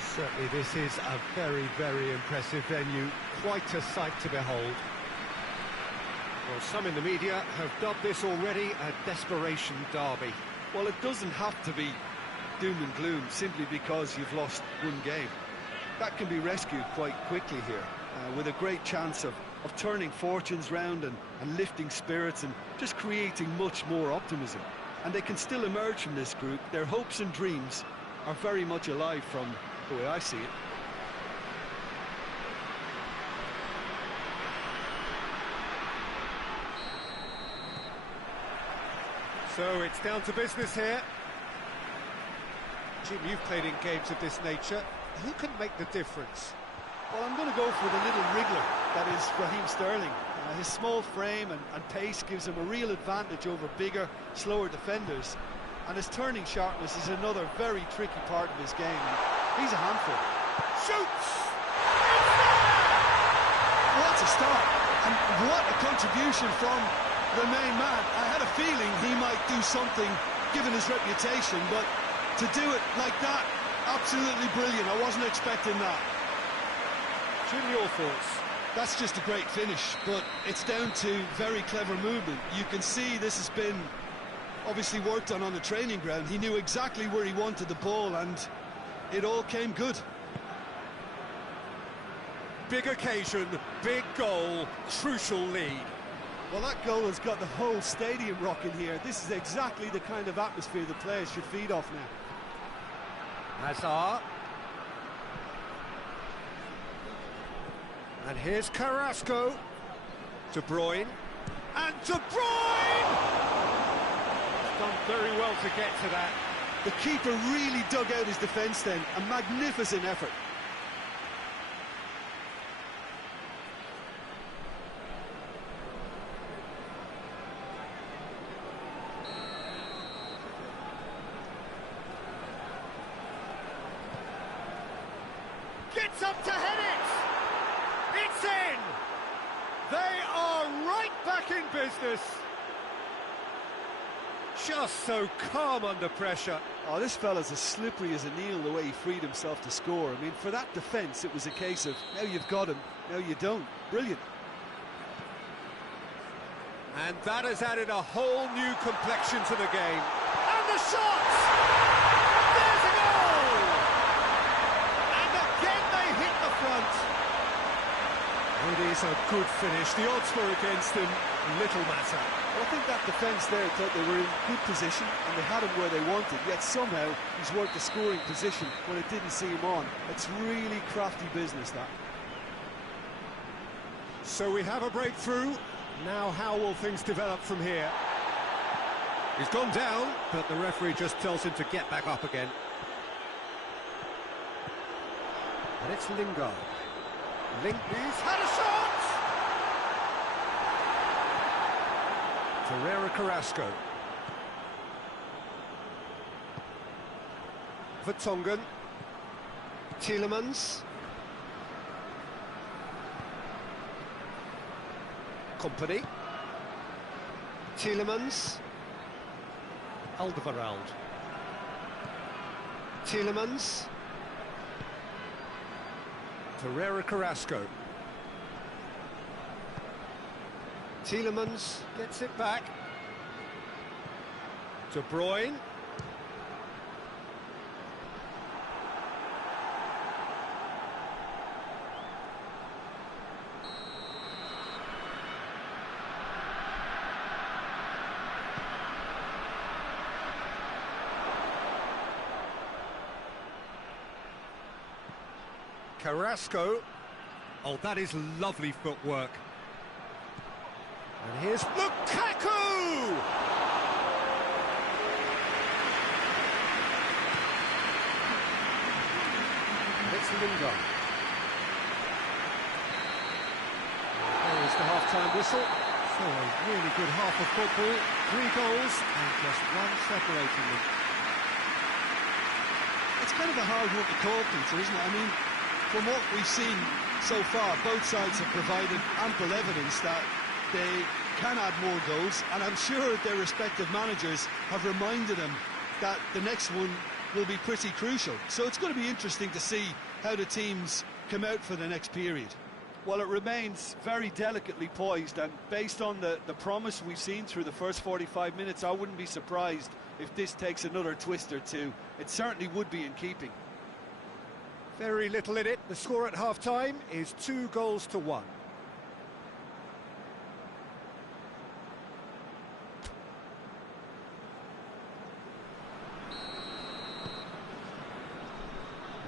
Certainly this is a very, very impressive venue, quite a sight to behold. Well, some in the media have dubbed this already a desperation derby. Well, it doesn't have to be doom and gloom simply because you've lost one game. That can be rescued quite quickly here, with a great chance of turning fortunes round and lifting spirits and just creating much more optimism. And they can still emerge from this group. Their hopes and dreams are very much alive from the way I see it. So it's down to business here. Jim, you've played in games of this nature. Who can make the difference? Well, I'm going to go for the little wriggler, that is Raheem Sterling. His small frame and pace gives him a real advantage over bigger, slower defenders. And his turning sharpness is another very tricky part of his game. And he's a handful. Shoots! what a start, and what a contribution from the main man. I had a feeling he might do something, given his reputation, but to do it like that, absolutely brilliant. I wasn't expecting that. Jim, your thoughts? That's just a great finish, but it's down to very clever movement. You can see this has been obviously worked on the training ground. He knew exactly where he wanted the ball, and it all came good. Big occasion, big goal, crucial lead. Well, that goal has got the whole stadium rocking here. This is exactly the kind of atmosphere the players should feed off now. Hazard. And here's Carrasco. De Bruyne. And De Bruyne! He's done very well to get to that. The keeper really dug out his defence then. A magnificent effort. Gets up to head it! It's in! They are right back in business. Just so calm under pressure. Oh, this fella's as slippery as an eel the way he freed himself to score. I mean, for that defence, it was a case of, now you've got him, now you don't. Brilliant. And that has added a whole new complexion to the game. And the shot! There's a goal! And again they hit the front. It is a good finish. The odds were against him. Little matter. Well, I think that defence there thought they were in good position and they had him where they wanted, yet somehow he's worked the scoring position when it didn't see him on. It's really crafty business, that. So we have a breakthrough. Now how will things develop from here? He's gone down, but the referee just tells him to get back up again. And it's Lingard. He's had a shot! Ferreira Carrasco. Vertonghen. Tielemans. Company. Tielemans. Alderweireld. Tielemans. Ferreira Carrasco. Tielemans gets it back. De Bruyne. Carrasco. Oh, that is lovely footwork. And here's Lukaku! And it's Lingard. There is the half-time whistle. So a really good half of football. 3 goals and just one separating them. It's kind of a hard one to call, Peter, isn't it? I mean, from what we've seen so far, both sides have provided ample evidence that they can add more goals, and I'm sure their respective managers have reminded them that the next one will be pretty crucial. So it's going to be interesting to see how the teams come out for the next period. Well, it remains very delicately poised, and based on the promise we've seen through the first 45 minutes, I wouldn't be surprised if this takes another twist or two. It certainly would be in keeping. Very little in it. The score at half-time is 2-1.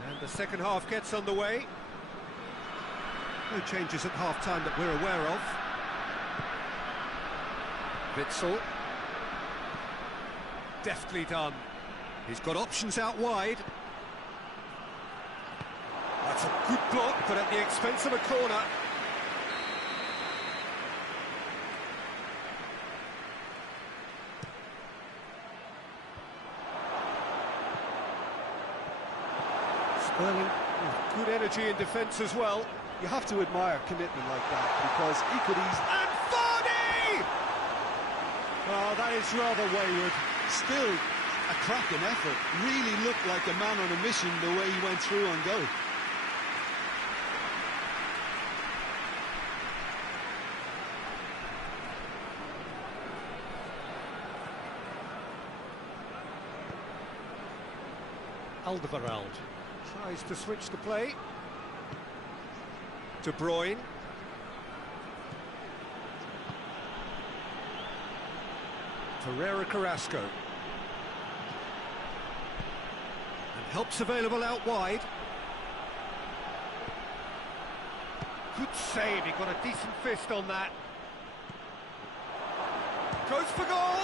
And the second half gets underway. No changes at half-time that we're aware of. Witsel. Deftly done. He's got options out wide. That's a good block, but at the expense of a corner. Sterling with good energy in defence as well. You have to admire commitment like that, because he could easily... And Vardy! Oh, that is rather wayward. Still a cracking effort. Really looked like a man on a mission the way he went through on goal. Alderweireld tries to switch the play. De Bruyne. Pereira Carrasco. And help's available out wide. Good save, he got a decent fist on that. Goes for goal!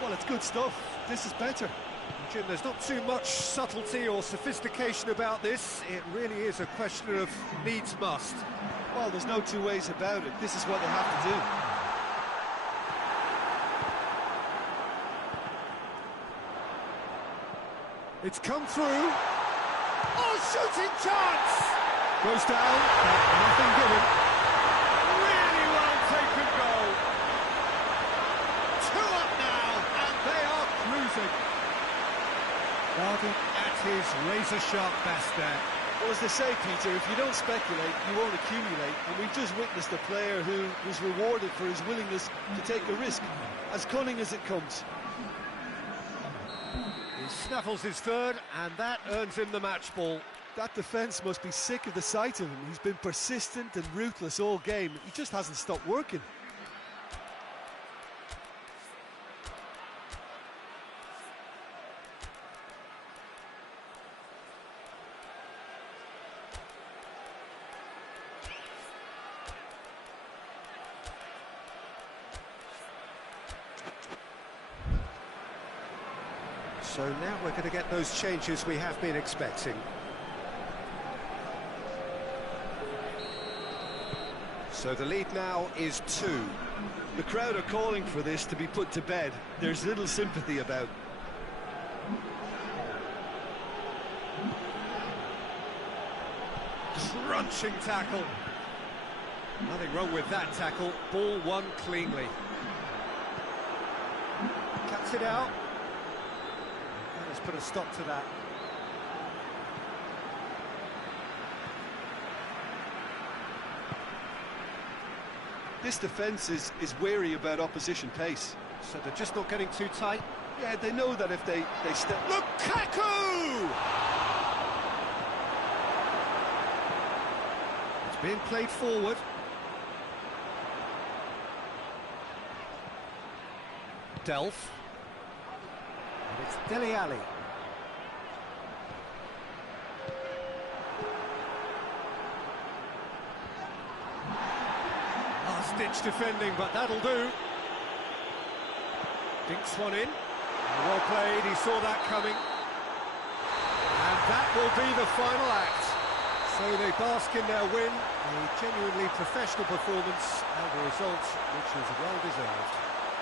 Well, it's good stuff. This is better. Jim, there's not too much subtlety or sophistication about this. It really is a question of needs must. Well, there's no two ways about it. This is what they have to do. It's come through. Oh, shooting chance! Goes down, but nothing given. Really well taken goal. 2 up now, and they are cruising. Vardy at his razor-sharp best there. Well, as they say, Peter, if you don't speculate, you won't accumulate. And we've just witnessed a player who was rewarded for his willingness to take a risk, as cunning as it comes. He snaffles his third, and that earns him the match ball. That defence must be sick of the sight of him. He's been persistent and ruthless all game. He just hasn't stopped working. So now we're going to get those changes we have been expecting. So the lead now is 2. The crowd are calling for this to be put to bed. There's little sympathy about. Crunching tackle. Nothing wrong with that tackle. Ball won cleanly. Cuts it out. Let's put a stop to that. This defence is wary about opposition pace. So they're just not getting too tight. Yeah, they know that if they step... Lukaku! It's being played forward. Delph. And it's Dele Alli. Last-ditch defending, but that'll do. Dinks one in. Well played, he saw that coming. And that will be the final act. So they bask in their win, a genuinely professional performance, and a result which is well deserved.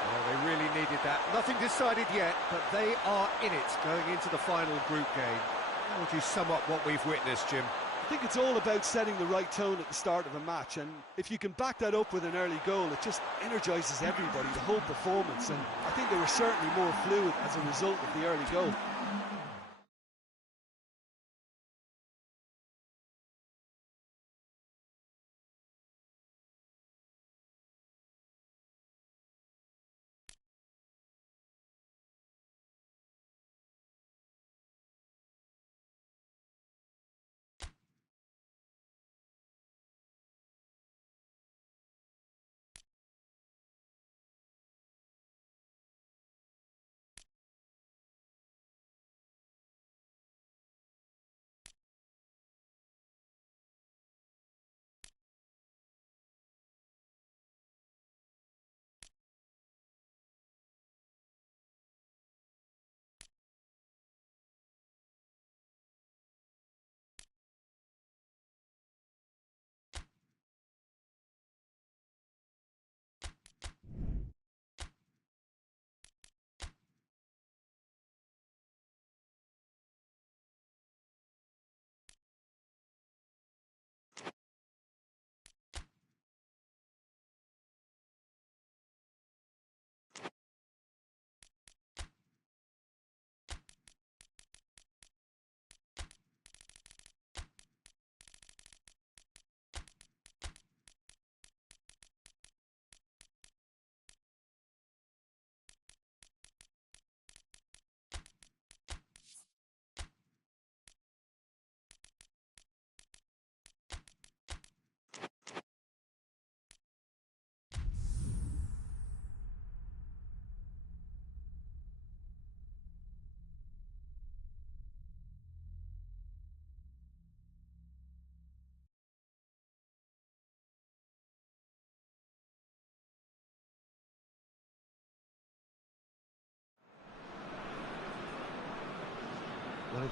Well, they really needed that. Nothing decided yet, but they are in it going into the final group game. How would you sum up what we've witnessed, Jim? I think it's all about setting the right tone at the start of a match, and if you can back that up with an early goal, it just energises everybody, the whole performance, and I think they were certainly more fluid as a result of the early goal.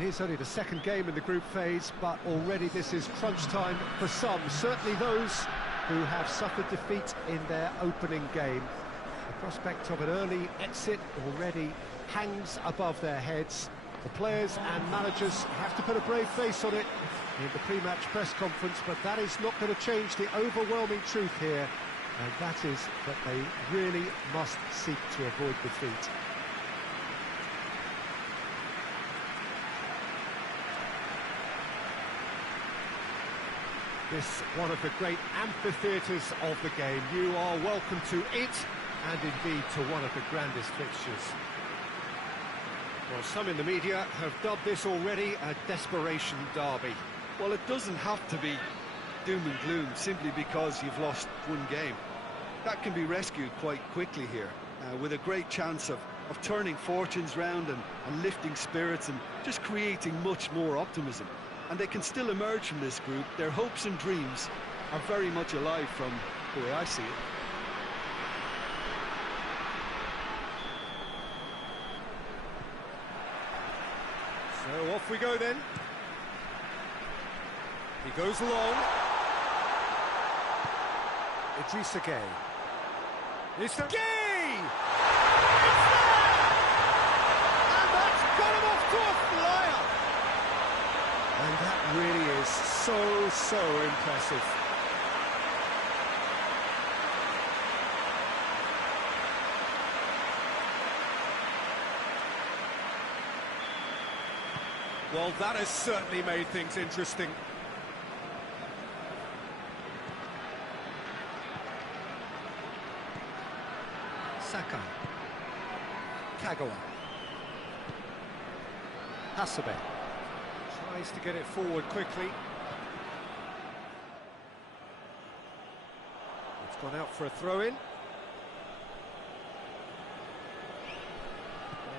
It is only the second game in the group phase, but already this is crunch time for some, certainly those who have suffered defeat in their opening game. The prospect of an early exit already hangs above their heads. The players and managers have to put a brave face on it in the pre-match press conference, but that is not going to change the overwhelming truth here, and that is that they really must seek to avoid defeat. This one of the great amphitheatres of the game. You are welcome to it, and indeed to one of the grandest fixtures. Well, some in the media have dubbed this already a desperation derby. Well, it doesn't have to be doom and gloom simply because you've lost one game. That can be rescued quite quickly here, with a great chance of turning fortunes round and lifting spirits and just creating much more optimism. And they can still emerge from this group. Their hopes and dreams are very much alive from the way I see it. So off we go then. He goes long. Idrissa Gueye. It's Gueye! It's there! And that's got him off to a flyer! And that really is so impressive. Well, that has certainly made things interesting. Saka. Kagawa. Hasabe. Tries to get it forward quickly. It's gone out for a throw-in.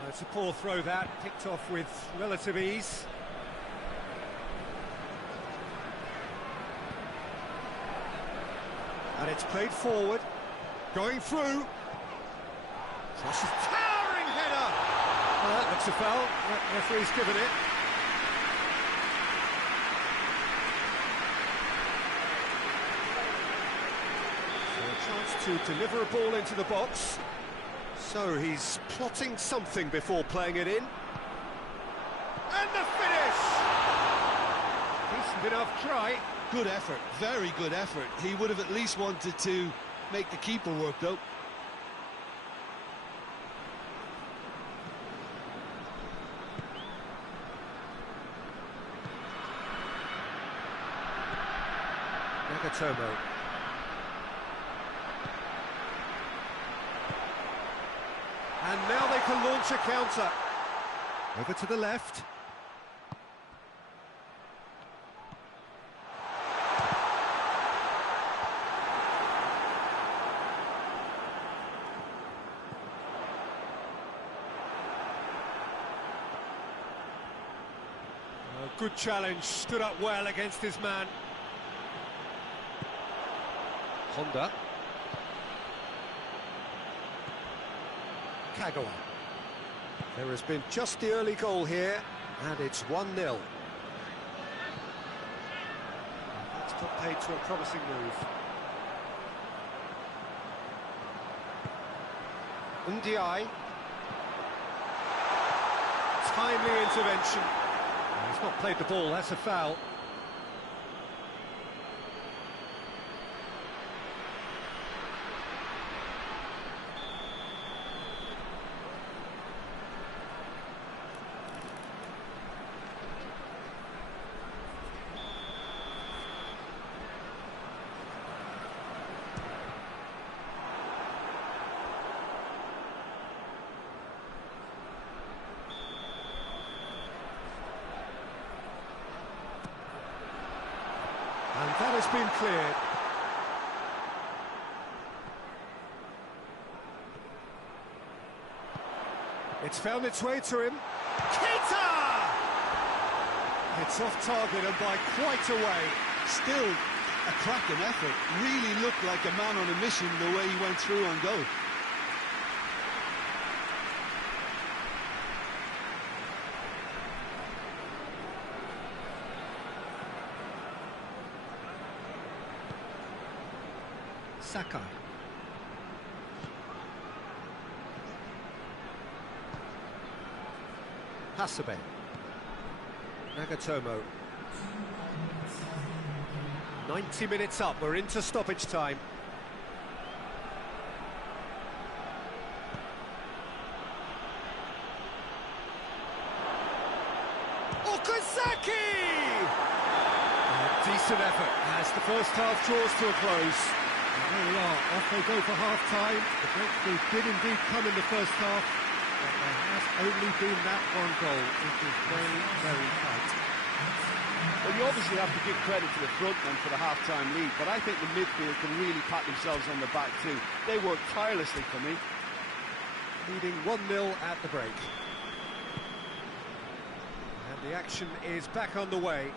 It's a poor throw that, picked off with relative ease. And it's played forward, going through. Crosses, towering header! Well, that looks a foul, referee's given it. So a chance to deliver a ball into the box. So he's plotting something before playing it in. And the finish! Decent enough try. Good effort, very good effort. He would have at least wanted to make the keeper work, though. Nagatomo. And now they can launch a counter. Over to the left. Good challenge, stood up well against his man. Honda. Kagawa. There has been just the early goal here, and it's 1-0. That's put paid to a promising move. Ndiaye. Timely intervention. He's not played the ball, that's a foul. And that has been cleared. It's found its way to him. Keita! It's off target and by quite a way. Still a cracking effort. Really looked like a man on a mission the way he went through on goal. Sakai. Hasabe. Nagatomo. 90 minutes up, we're into stoppage time. Okazaki! Decent effort as the first half draws to a close. And there we are, off they go for half-time. The breakthrough did indeed come in the first half, but there has only been that one goal. It is very, very tight. Well, you obviously have to give credit to the front men for the half-time lead, but I think the midfield can really pat themselves on the back too. They worked tirelessly for me. Leading 1-0 at the break. And the action is back underway.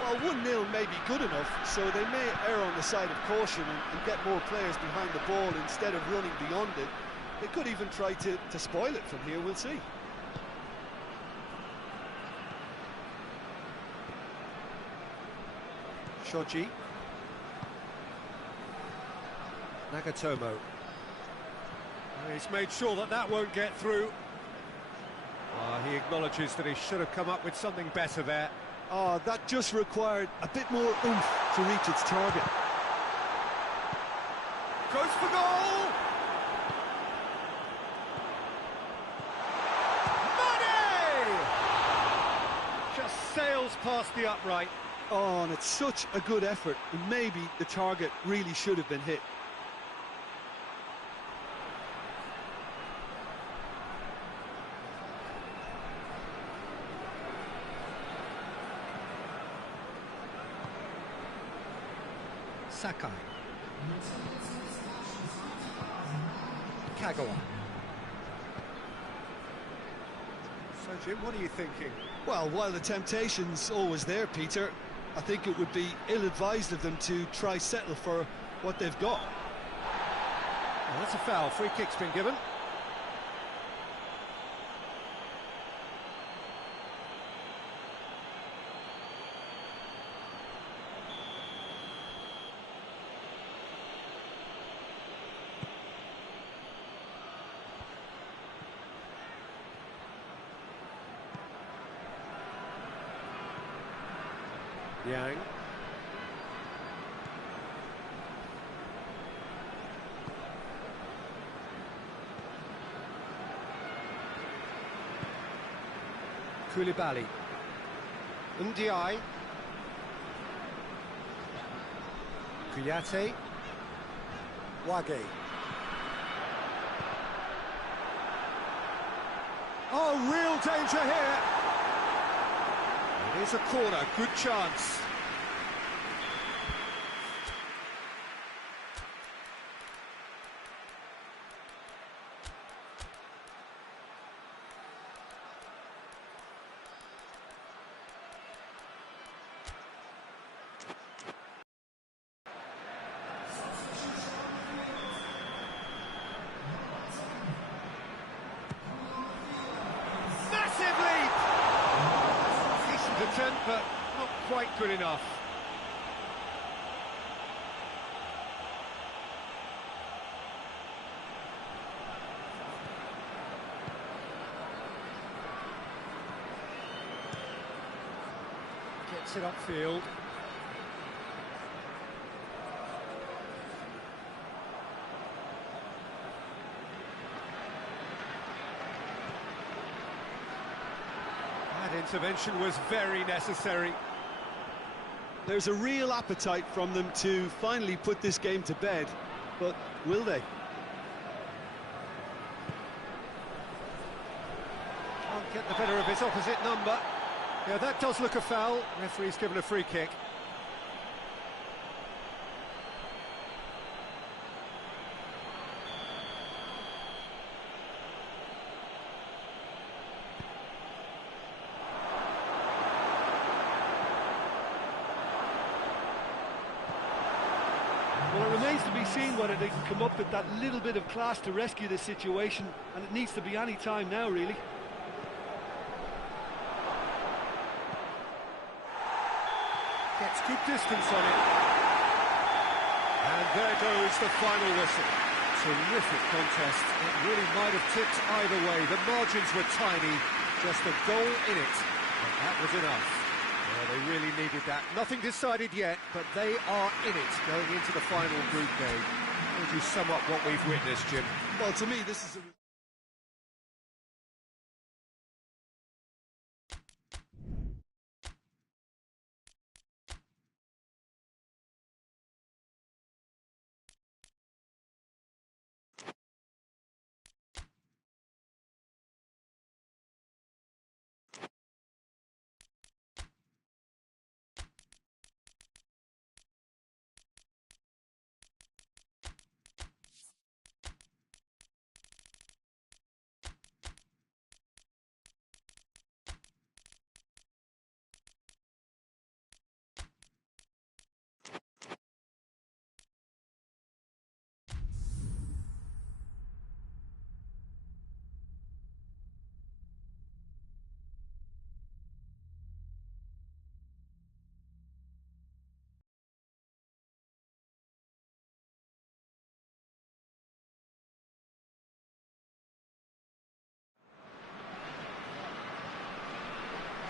Well, 1-0 may be good enough, so they may err on the side of caution and get more players behind the ball instead of running beyond it. They could even try to spoil it from here, we'll see. Shoji. Nagatomo. He's made sure that that won't get through. He acknowledges that he should have come up with something better there. Oh, that just required a bit more oomph to reach its target. Goes for goal! Mane! Just sails past the upright. Oh, and it's such a good effort, and maybe the target really should have been hit. Sakai. Kagawa. So, Jim, what are you thinking? Well, while the temptation's always there, Peter, I think it would be ill-advised of them to try settle for what they've got. Well, that's a foul. Free kick's been given. Yang. Koulibaly. Ndiaye. Kouyaté. Wage. Oh, real danger here. It is a corner, good chance. Attempt, but not quite good enough. Gets it upfield. Intervention was very necessary. There's a real appetite from them to finally put this game to bed, but will they? Can't get the better of his opposite number. Yeah, that does look a foul. Referee's given a free kick. Well, it remains to be seen whether they can come up with that little bit of class to rescue this situation, and it needs to be any time now, really. Gets good distance on it. And there goes the final whistle. Terrific contest. It really might have tipped either way. The margins were tiny, just a goal in it. And that was enough. Yeah, they really needed that. Nothing decided yet, but they are in it going into the final group game. How would you sum up what we've witnessed, Jim? Well, to me, this is a...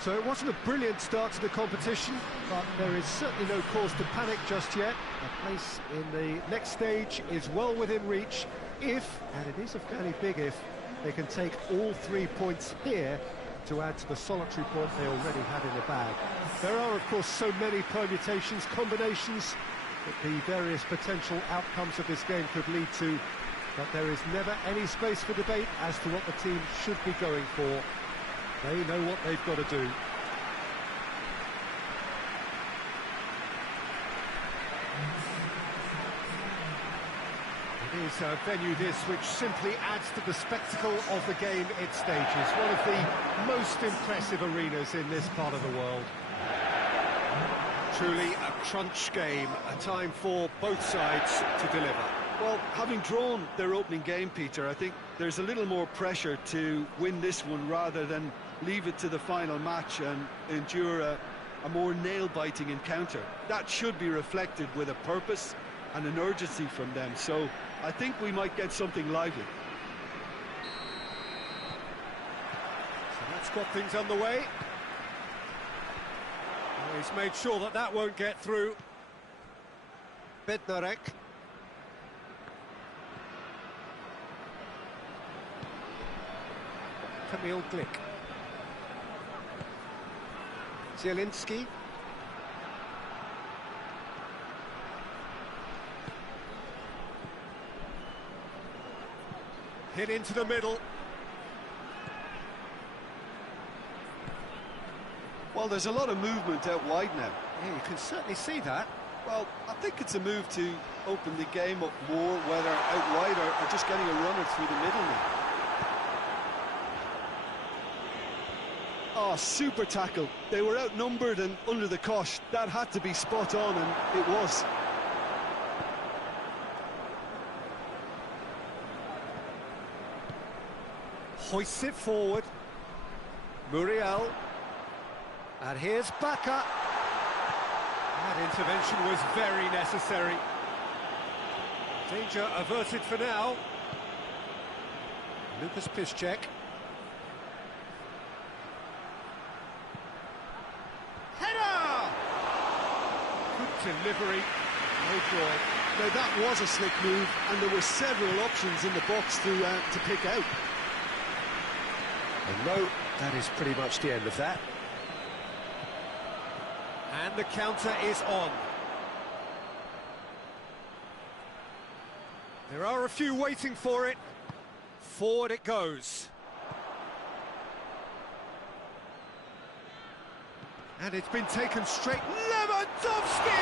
So it wasn't a brilliant start to the competition, but there is certainly no cause to panic just yet. A place in the next stage is well within reach if, and it is a fairly big if, they can take all 3 points here to add to the solitary point they already had in the bag. There are, of course, so many permutations, combinations that the various potential outcomes of this game could lead to, but there is never any space for debate as to what the team should be going for. They know what they've got to do. It is a venue this which simply adds to the spectacle of the game it stages. One of the most impressive arenas in this part of the world. Truly a crunch game, a time for both sides to deliver. Well, having drawn their opening game, Peter, I think there's a little more pressure to win this one rather than leave it to the final match and endure a more nail-biting encounter. That should be reflected with a purpose and an urgency from them, so I think we might get something lively. So that's got things underway. Oh, he's made sure that that won't get through. Bednarek. Kamil Glick. Zielinski. Hit into the middle. Well, there's a lot of movement out wide now. Yeah, you can certainly see that. Well, I think it's a move to open the game up more, whether out wide or just getting a runner through the middle now. Oh, super tackle. They were outnumbered and under the cosh. That had to be spot on, and it was. Hoists it forward. Muriel. And here's Baka. That intervention was very necessary. Danger averted for now. Lucas Piszczek. Header! Good delivery, no joy. Now that was a slick move, and there were several options in the box to pick out. And no, that is pretty much the end of that. And the counter is on. There are a few waiting for it. Forward it goes. And it's been taken straight. Lewandowski!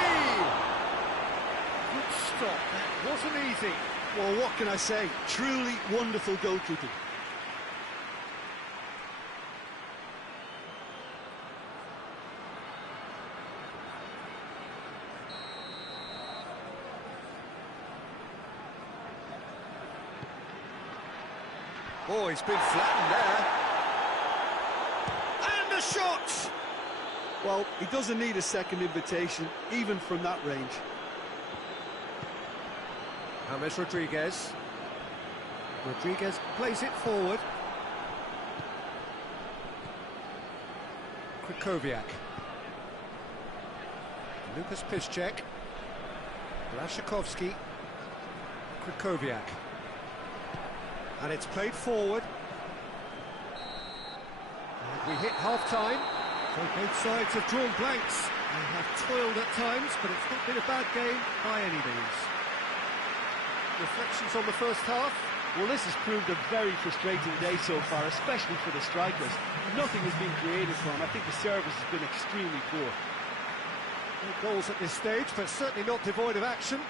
Good stop. That wasn't easy. Well, what can I say? Truly wonderful goalkeeping. Oh, he's been flattened there. And the shot! Well, he doesn't need a second invitation, even from that range. James Rodriguez. Rodriguez plays it forward. Krychowiak. Lucas Piszczek. Blaszczykowski. Krychowiak. And it's played forward. And we hit half-time. So both sides have drawn blanks. They have toiled at times, but it's not been a bad game by any means. Reflections on the first half? Well, this has proved a very frustrating day so far, especially for the strikers. Nothing has been created for them. I think the service has been extremely poor. No goals at this stage, but certainly not devoid of action.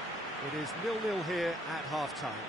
It is 0-0 here at half-time.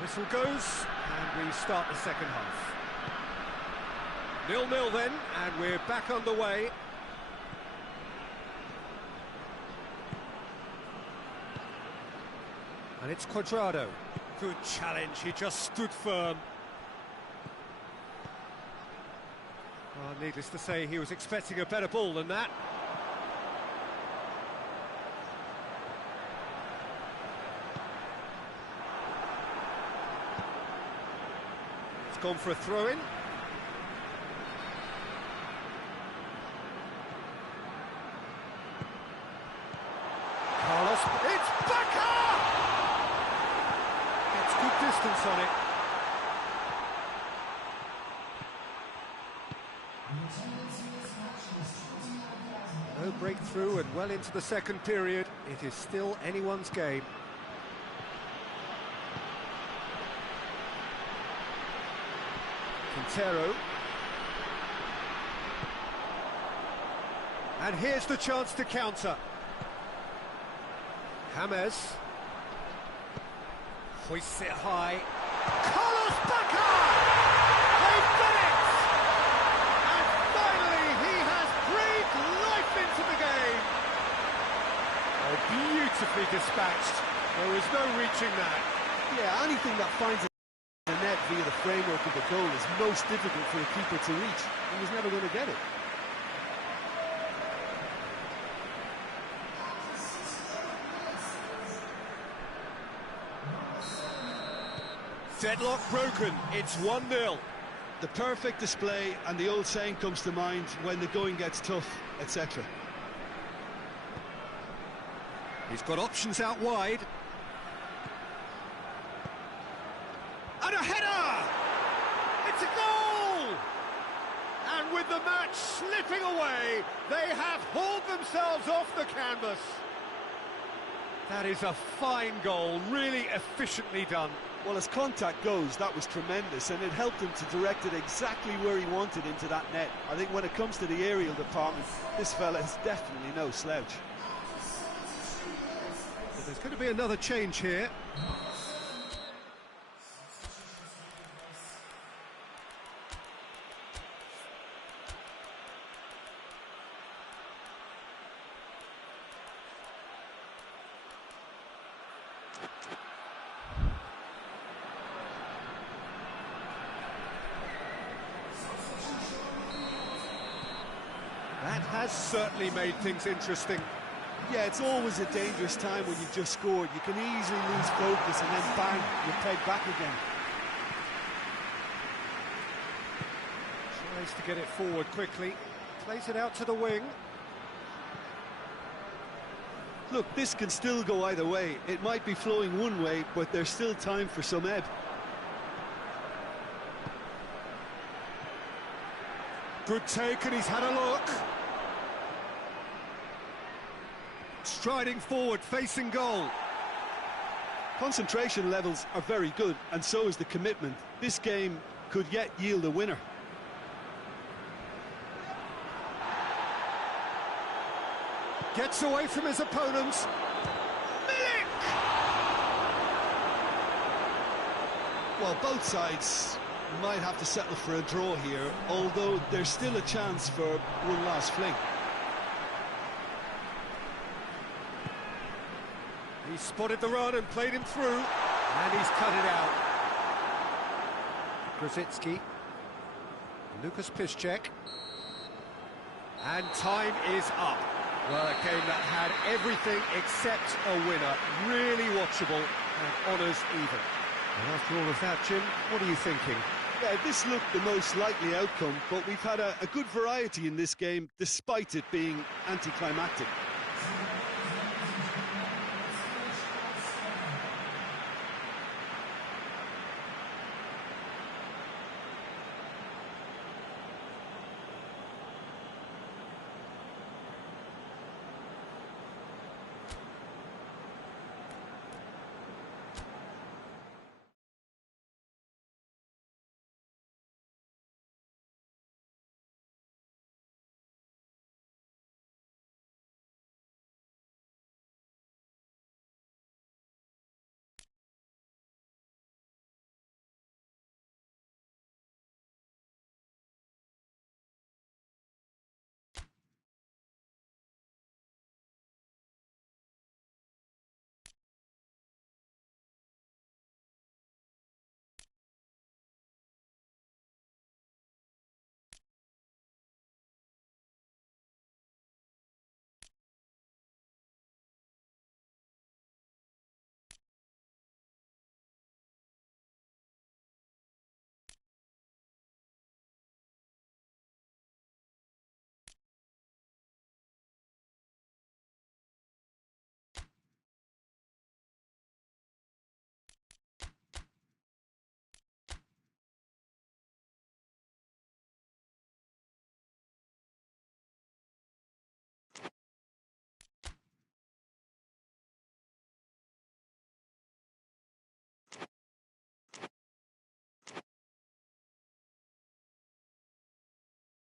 Whistle goes, and we start the second half. 0-0 then, and we're back underway. And it's Cuadrado. Good challenge, he just stood firm. Well, needless to say, he was expecting a better ball than that. It's gone for a throw-in. Carlos, it's Bacca! Gets good distance on it. No breakthrough and well into the second period. It is still anyone's game. Quintero. And here's the chance to counter. James. Hoists it high. Carlos Bacca! They've done it! And finally he has breathed life into the game. Oh, beautifully dispatched. There was no reaching that. Yeah, anything that finds the net via the framework of the goal is most difficult for a keeper to reach. He was never going to get it. Deadlock broken, it's 1-0. The perfect display, and the old saying comes to mind, when the going gets tough, etc. He's got options out wide. And a header! It's a goal! And with the match slipping away, they have hauled themselves off the canvas. That is a fine goal, really efficiently done. Well, as contact goes, that was tremendous, and it helped him to direct it exactly where he wanted into that net. I think when it comes to the aerial department, this fella is definitely no slouch. But there's going to be another change here. That has certainly made things interesting. Yeah, it's always a dangerous time when you've just scored. You can easily lose focus and then bang, you're pegged back again. Tries to get it forward quickly, plays it out to the wing. Look, this can still go either way. It might be flowing one way, but there's still time for some ebb. Good take, and he's had a look. Striding forward, facing goal. Concentration levels are very good, and so is the commitment. This game could yet yield a winner. Gets away from his opponents. Milik! Well, both sides might have to settle for a draw here, although there's still a chance for one last fling. He spotted the run and played him through, and he's cut it out. Grosicki, Lucas Piszczek, and time is up. Well, a game that had everything except a winner. Really watchable and honours even. And after all of that, Jim, what are you thinking? Yeah, this looked the most likely outcome, but we've had a good variety in this game, despite it being anticlimactic.